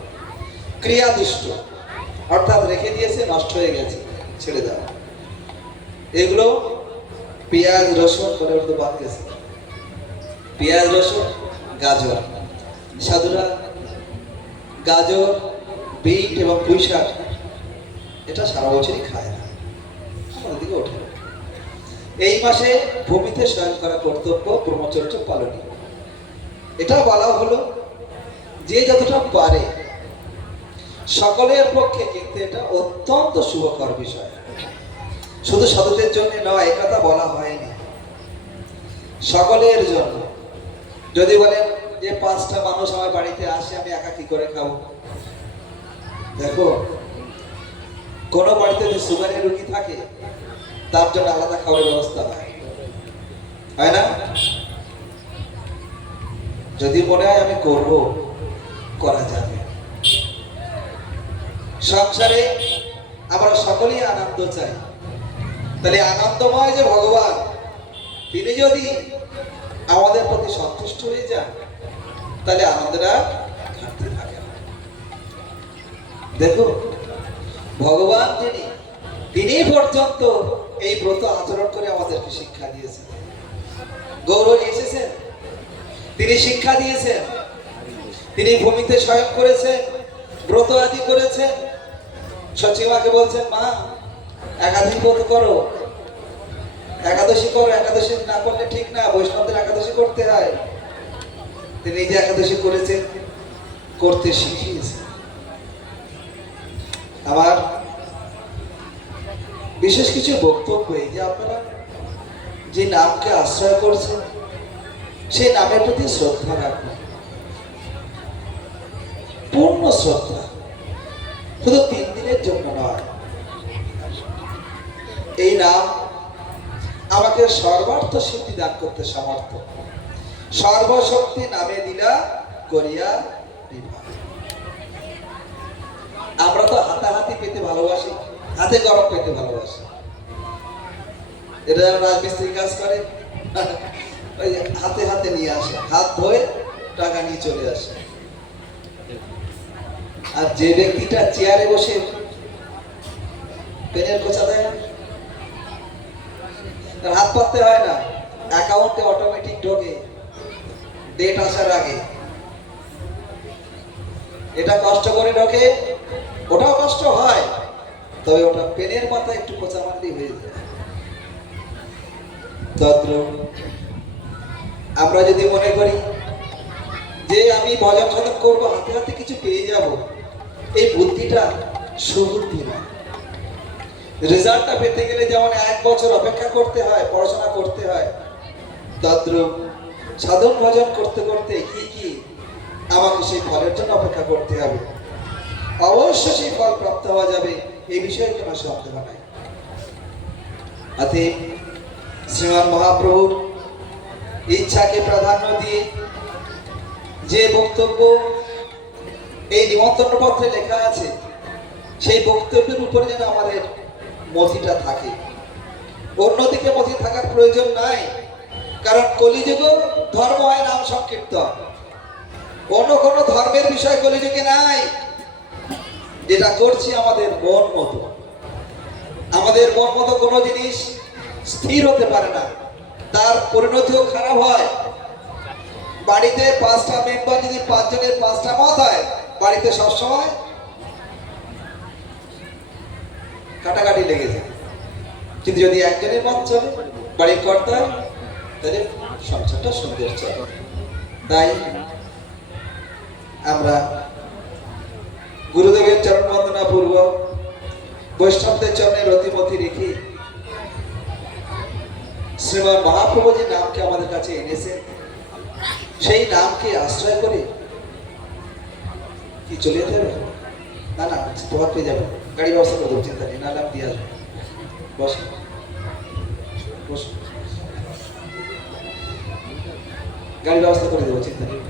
ক্রিয়া দুষ্ট, অর্থাৎ রেখে দিয়েছে, নষ্ট হয়ে গেছে, ছেড়ে দাও। এগুলো পেঁয়াজ রসুন করে উঠতে বাদ গেছে, পেঁয়াজ রসুন, গাজর। সাধুরা গাজর, বিট এবং পুঁই শাক এটা সারা বছরই খায় না, আমাদের দিকে ওঠে না। এই মাসে ভূমিতে শয়ন করা কর্তব্য, ব্রহ্মচর্য পালনীয়। এটা বলা হলো যে যতটা পারে সকলের পক্ষে, কিন্তু এটা অত্যন্ত শুভকর বিষয়। শুধু সাধুদের জন্য নয়, একথা বলা হয়নি, সকলের জন্য। যদি বলেন যে 5টা মানুষ আমার বাড়িতে আসে, আমি একা কি করে খাবো? দেখো, কোন বাড়িতে যদি সুগারের রোগী থাকে, তার জন্য আলাদা খাবারের ব্যবস্থা হয় না? যদি মনে হয় আমি করব, করা যাবে। সংসারে আমরা সকলেই আনন্দ চাই, তাহলে আনন্দময় যে ভগবান, তিনি যদি আমাদের প্রতি সন্তুষ্ট হয়ে যান, তাহলে আনন্দের আর ঘাটতি থাকে না। দেখো, ভগবান তিনি পর্যন্ত এই ব্রত আচরণ করে আমাদেরকে শিক্ষা দিয়েছেন। গৌরী এসেছেন, তিনি শিক্ষা দিয়েছেন, তিনি ভূমিতে শয়ন করেছেন, ব্রত আদি করেছেন। সচিমাকে বলছেন, মা একাদশী ব্রত করো, একাদশী করো, একাদশী না করলে ঠিক না, বৈষ্ণবদের একাদশী করতে হয়। তিনি নিজে একাদশী করেছেন, করতে শিখিয়েছেন। আমার বিশেষ কিছু বক্তব্য এই যে আপনারা যে নামকে আশ্রয় করছেন, সেই নামের প্রতি শ্রদ্ধা রাখুন, পূর্ণ শ্রদ্ধা, শুধু 3 দিনের জন্য নয়। এই নাম আমাকে সর্বার্থ সিদ্ধি দান করতে সমর্থ। সর্বশক্তি নামে দিলা করিয়া বিভাগ। আমরা তো হাতাহাতি পেতে ভালোবাসি, হাতে গরম পেতে ভালোবাসি। এটা রাজমিস্ত্রি কাজ করে, ওই হাতে হাতে নিয়ে আসে, হাত ধোয়ে টাকা নিয়ে চলে আসে। আর যে ব্যক্তিটা চেয়ারে বসে পেনের কোচা দেয়, তার হাত পাততে হয় না, অ্যাকাউন্টে অটোমেটিক ঢোকে ডেট আসার আগে। এটা কষ্ট করে ঢোকে, ওটাও কষ্ট হয়, তবে ওটা পেনের মাথায় একটু কোচা মারলেই হয়ে যায়। তদ্রূপ আমরা যদি মনে করি যে আমি ভজন সাধন করবো, হাতে হাতে কিছু পেয়ে যাব, এই বুদ্ধিটা সুবুদ্ধি না। রেজাল্টটা পেতে গেলে যেমন 1 বছর অপেক্ষা করতে হয়, পড়াশোনা করতে হয়, তদ্রূপ সাধন ভজন করতে করতে কি আমাকে সেই ফলের জন্য অপেক্ষা করতে হবে। অবশ্য সেই ফল প্রাপ্ত হওয়া যাবে, এই বিষয়ে কোনো সন্দেহ নাই। অতএব শ্রীমান মহাপ্রভুর ইচ্ছাকে প্রাধান্য দিয়ে যে বক্তব্য এই নিমন্ত্রণ পত্রে লেখা আছে, সেই বক্তব্যের উপরে যেন আমাদের মতিটা থাকে। অন্যদিকে মতি থাকার প্রয়োজন নাই, কারণ কলিযুগ ধর্ম হয় নাম সংকীর্তন। অন্য কোনো ধর্মের বিষয় কলিযুগে নাই। যেটা করছি আমাদের মন মতো, আমাদের মন মতো কোনো জিনিস স্থির হতে পারে না, তার পরিণতিও খারাপ হয়। বাড়িতে 5টা মেম্বার যদি 5 জনের 5টা মত হয়, বাড়িতে সবসময় কাটাকাটি লেগে যায়। কিন্তু যদি একজনের মত চলে, বাড়ির কর্তা, তাহলে সংসারটা সুন্দর চলে। তাই আমরা গুরুদেবের চরণ বন্দনা পূর্বক বৈষ্ণবদের চরণে রতিমতি রেখে শ্রীমান মহাপ্রভু যে নামকে আমাদের কাছে এনেছেন, সেই নামকে আশ্রয় করে কি চলে যেতে হবে? না না, তোমার পেয়ে যাবে, গাড়ি ব্যবস্থা করে দেবো, চিন্তা নেই, না নাম দিয়ে আসবে। বস বস, গাড়ি ব্যবস্থা করে দেবো, চিন্তা নেই।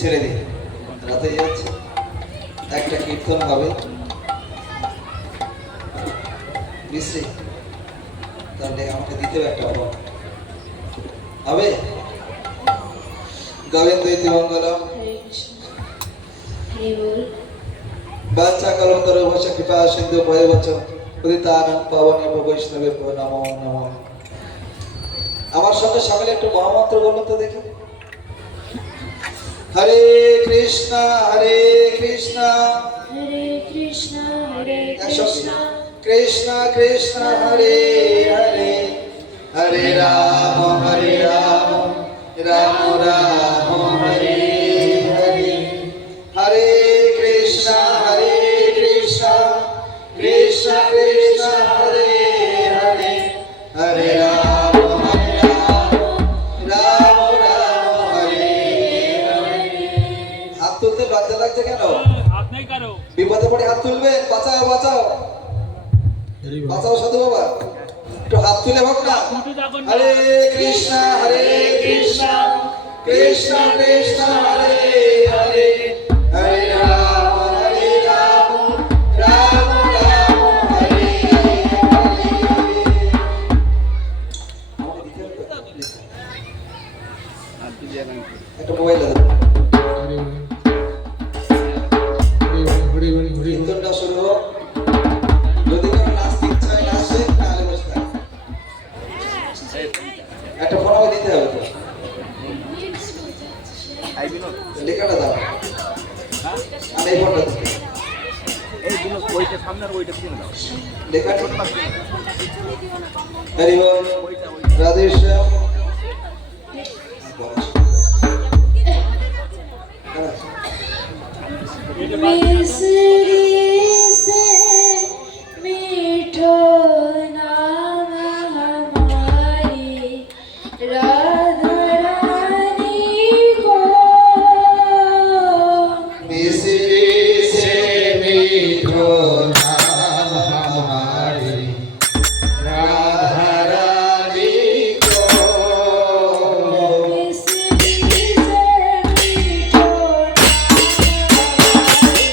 ছেড়ে দিন, রাতে যাচ্ছে, একটা কীর্তন হবে, বিশ্রী তাহলে আমাকে দিতে হবে একটা অভাব হবে। গোবিন্দ ইতি মঙ্গলম। হরে কৃষ্ণ। হরি বল। বাচ্চা কলমতর ভাষা কৃপা সিন্ধু ভয়বচ পতিতানাং পাবনেভ্যো বৈষ্ণবেভ্যো নমো নমঃ। আমার সঙ্গে সকলে একটু মহামন্ত্র বলুন তো দেখি। হরে কৃষ্ণ হরে কৃষ্ণ হরে কৃষ্ণ হরে একসঙ্গে কৃষ্ণ কৃষ্ণ কৃষ্ণ হরে হরে হরে রাম রাম রাম হরে হরে হরে কৃষ্ণ কৃষ্ণ কৃষ্ণ হরে হরে হরে রাম রাম হরে হরে। হাত তুলতে লজ্জা লাগছে কেন? हाथ नहीं करो। বিপদে পড়ে হাত তুলবেন, বাঁচাও বাঁচাও বাঁচাও সাধু বাবা, একটু হাত তুলে হোক না। হরে কৃষ্ণ কৃষ্ণ কৃষ্ণ হরে হরে হরে রাম রাম রাম হরে হরে। একটা মোবাইল দাও, কীর্তনটা শুরু হোক। যদি কেউ নাচতে ইচ্ছা হয় নাচবে, নাহলে বসে থাকবে। একটা ফোন আমাকে দিতে হবে তো, লেখাটা দাও, আমি এই ফোনটা দিতে লেখাটা। হরি বল, রাধে শ্যাম। मिश्री से मीठो नाम हमारी राधा रानी को। मिश्री से मीठो नाम हमारी राधा रानी को। मिश्री से मीठो नाम हमारी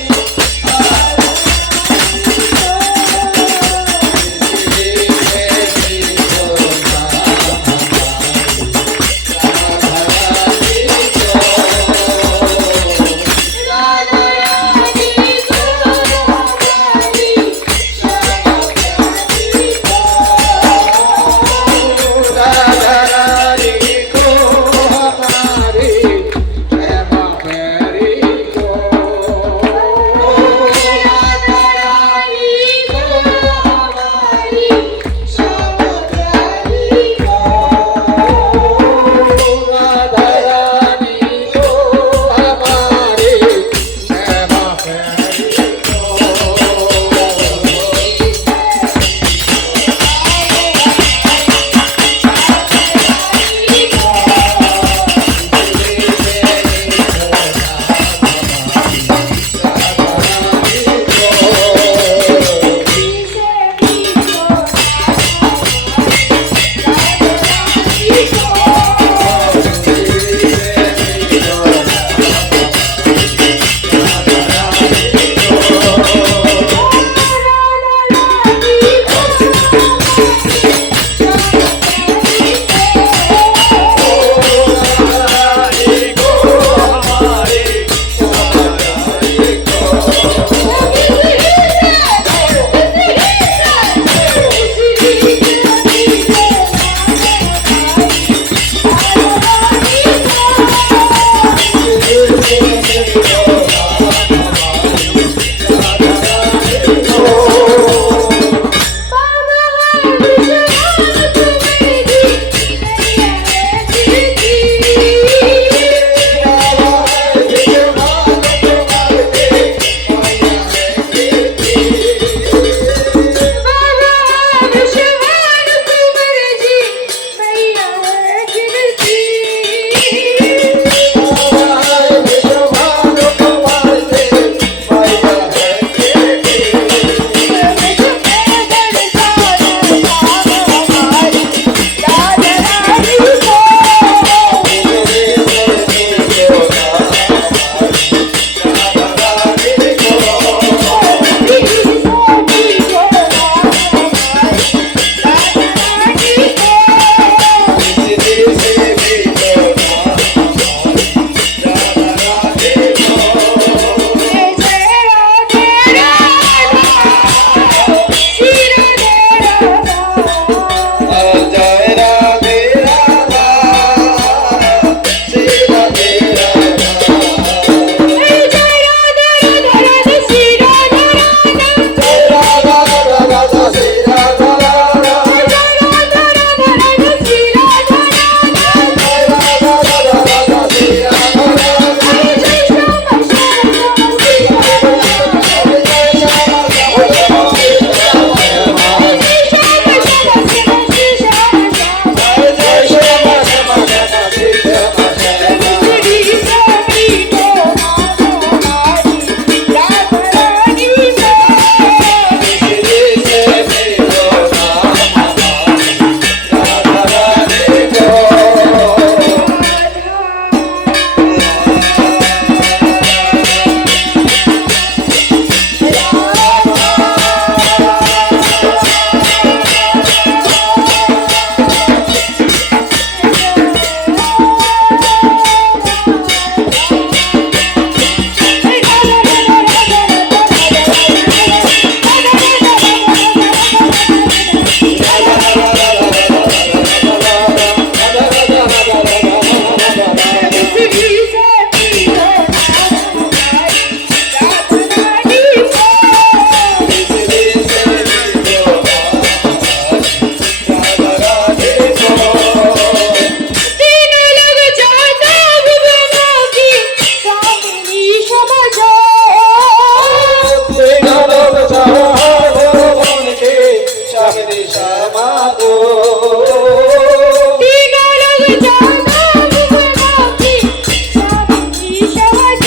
সমাজ তুই নরক ভগবানকে সামনে সমাগো তিনলোক জগৎ ভগবানকে সামনে সমাজ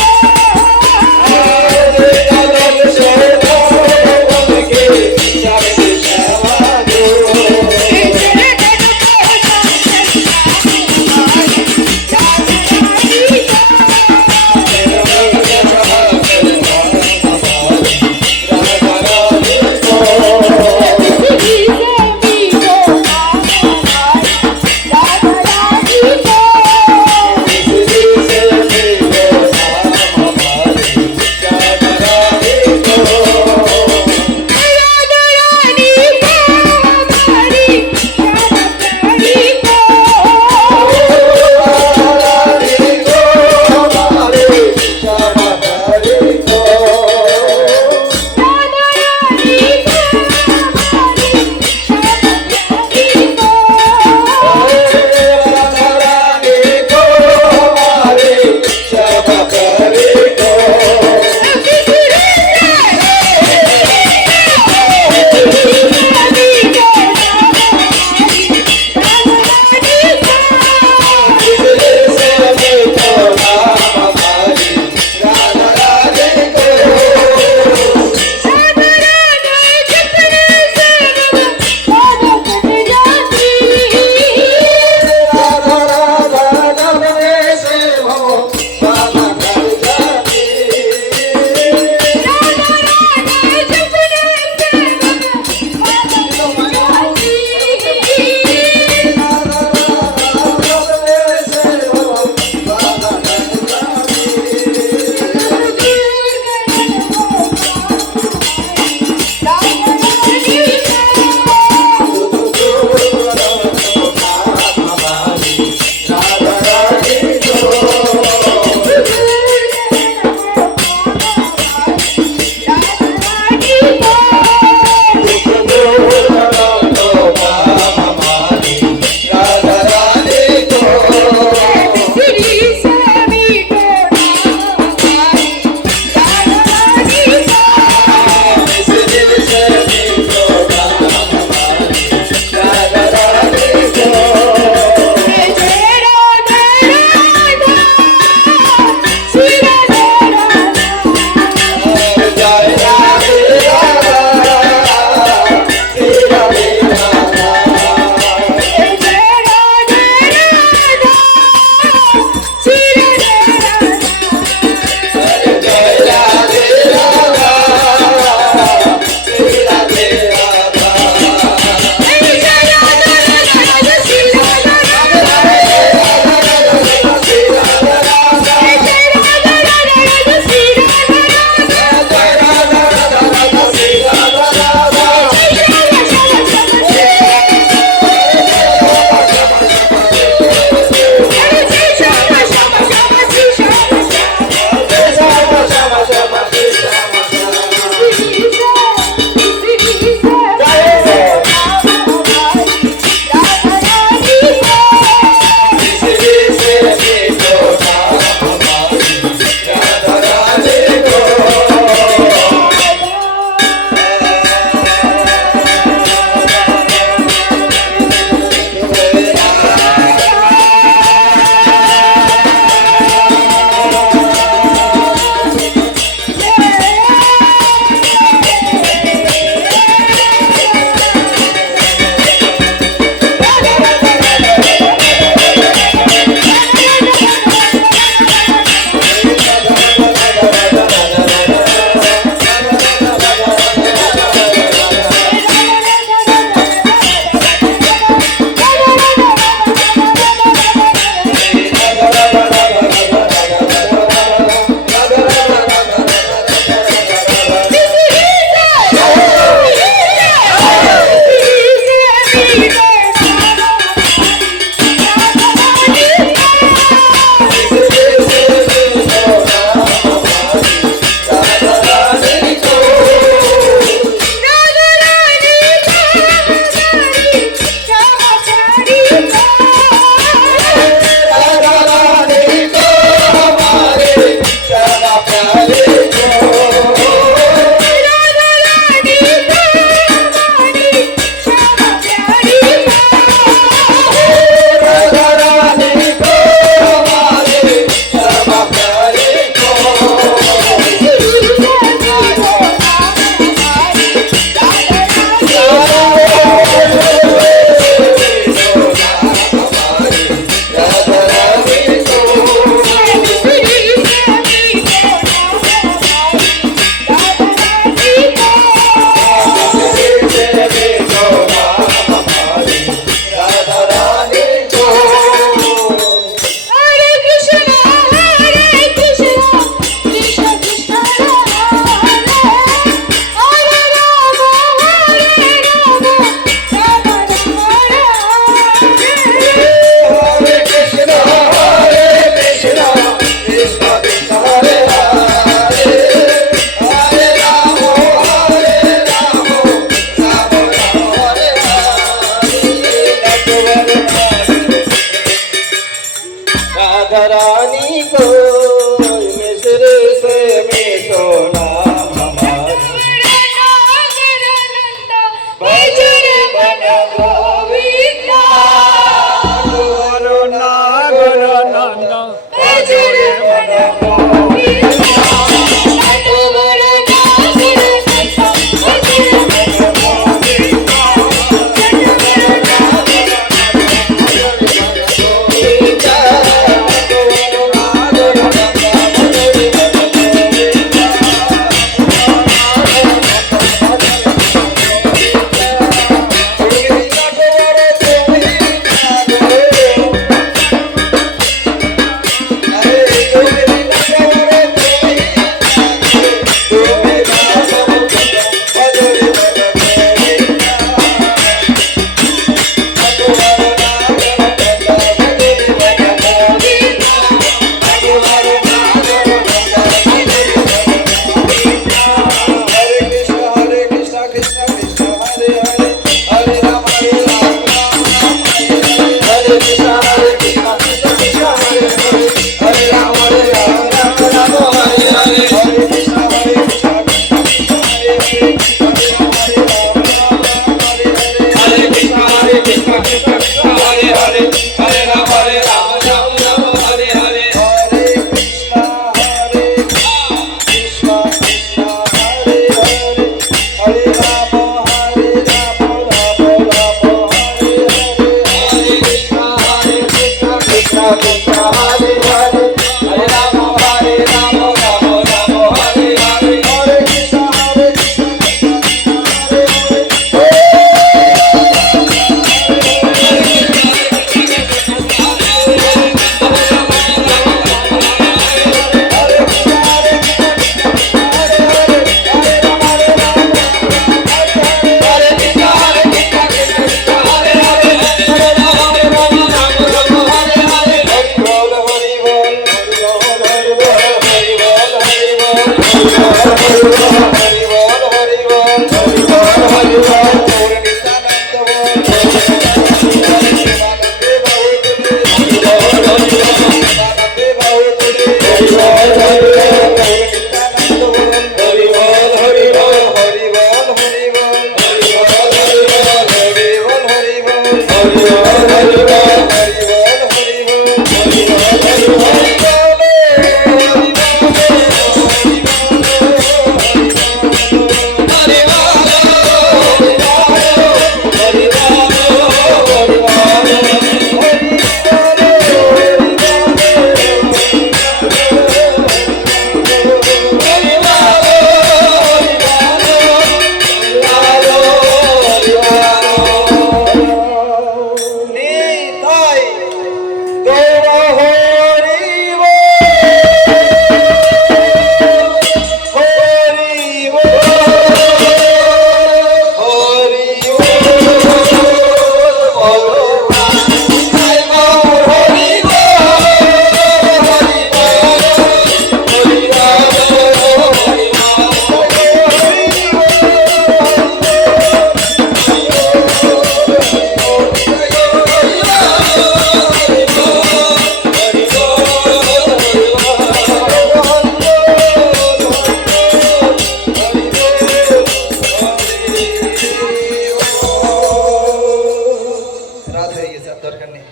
দরকার নেই।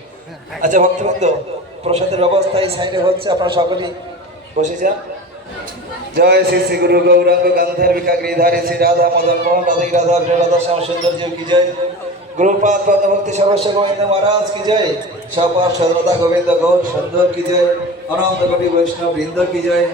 আচ্ছা ভক্তবৃন্দ, প্রসাদের ব্যবস্থা এই সাইডে হচ্ছে, আপনারা সকলেই বসে যান। জয় শ্রী শ্রী গুরু গৌরাঙ্গ গান্ধার্বিকা গিরিধারী শ্রী রাধা মদন মোহন রাধা রাধা রাধা শ্যাম সুন্দর জীব কি জয়। গুরুপাদ পদ্মভক্তি সর্বস্ব গোবিন্দ মহারাজ কি জয়। সপার সর্বদা গোবিন্দ গৌর সুন্দর কি জয়। অনন্ত কোটি বৈষ্ণব বৃন্দ কি জয়।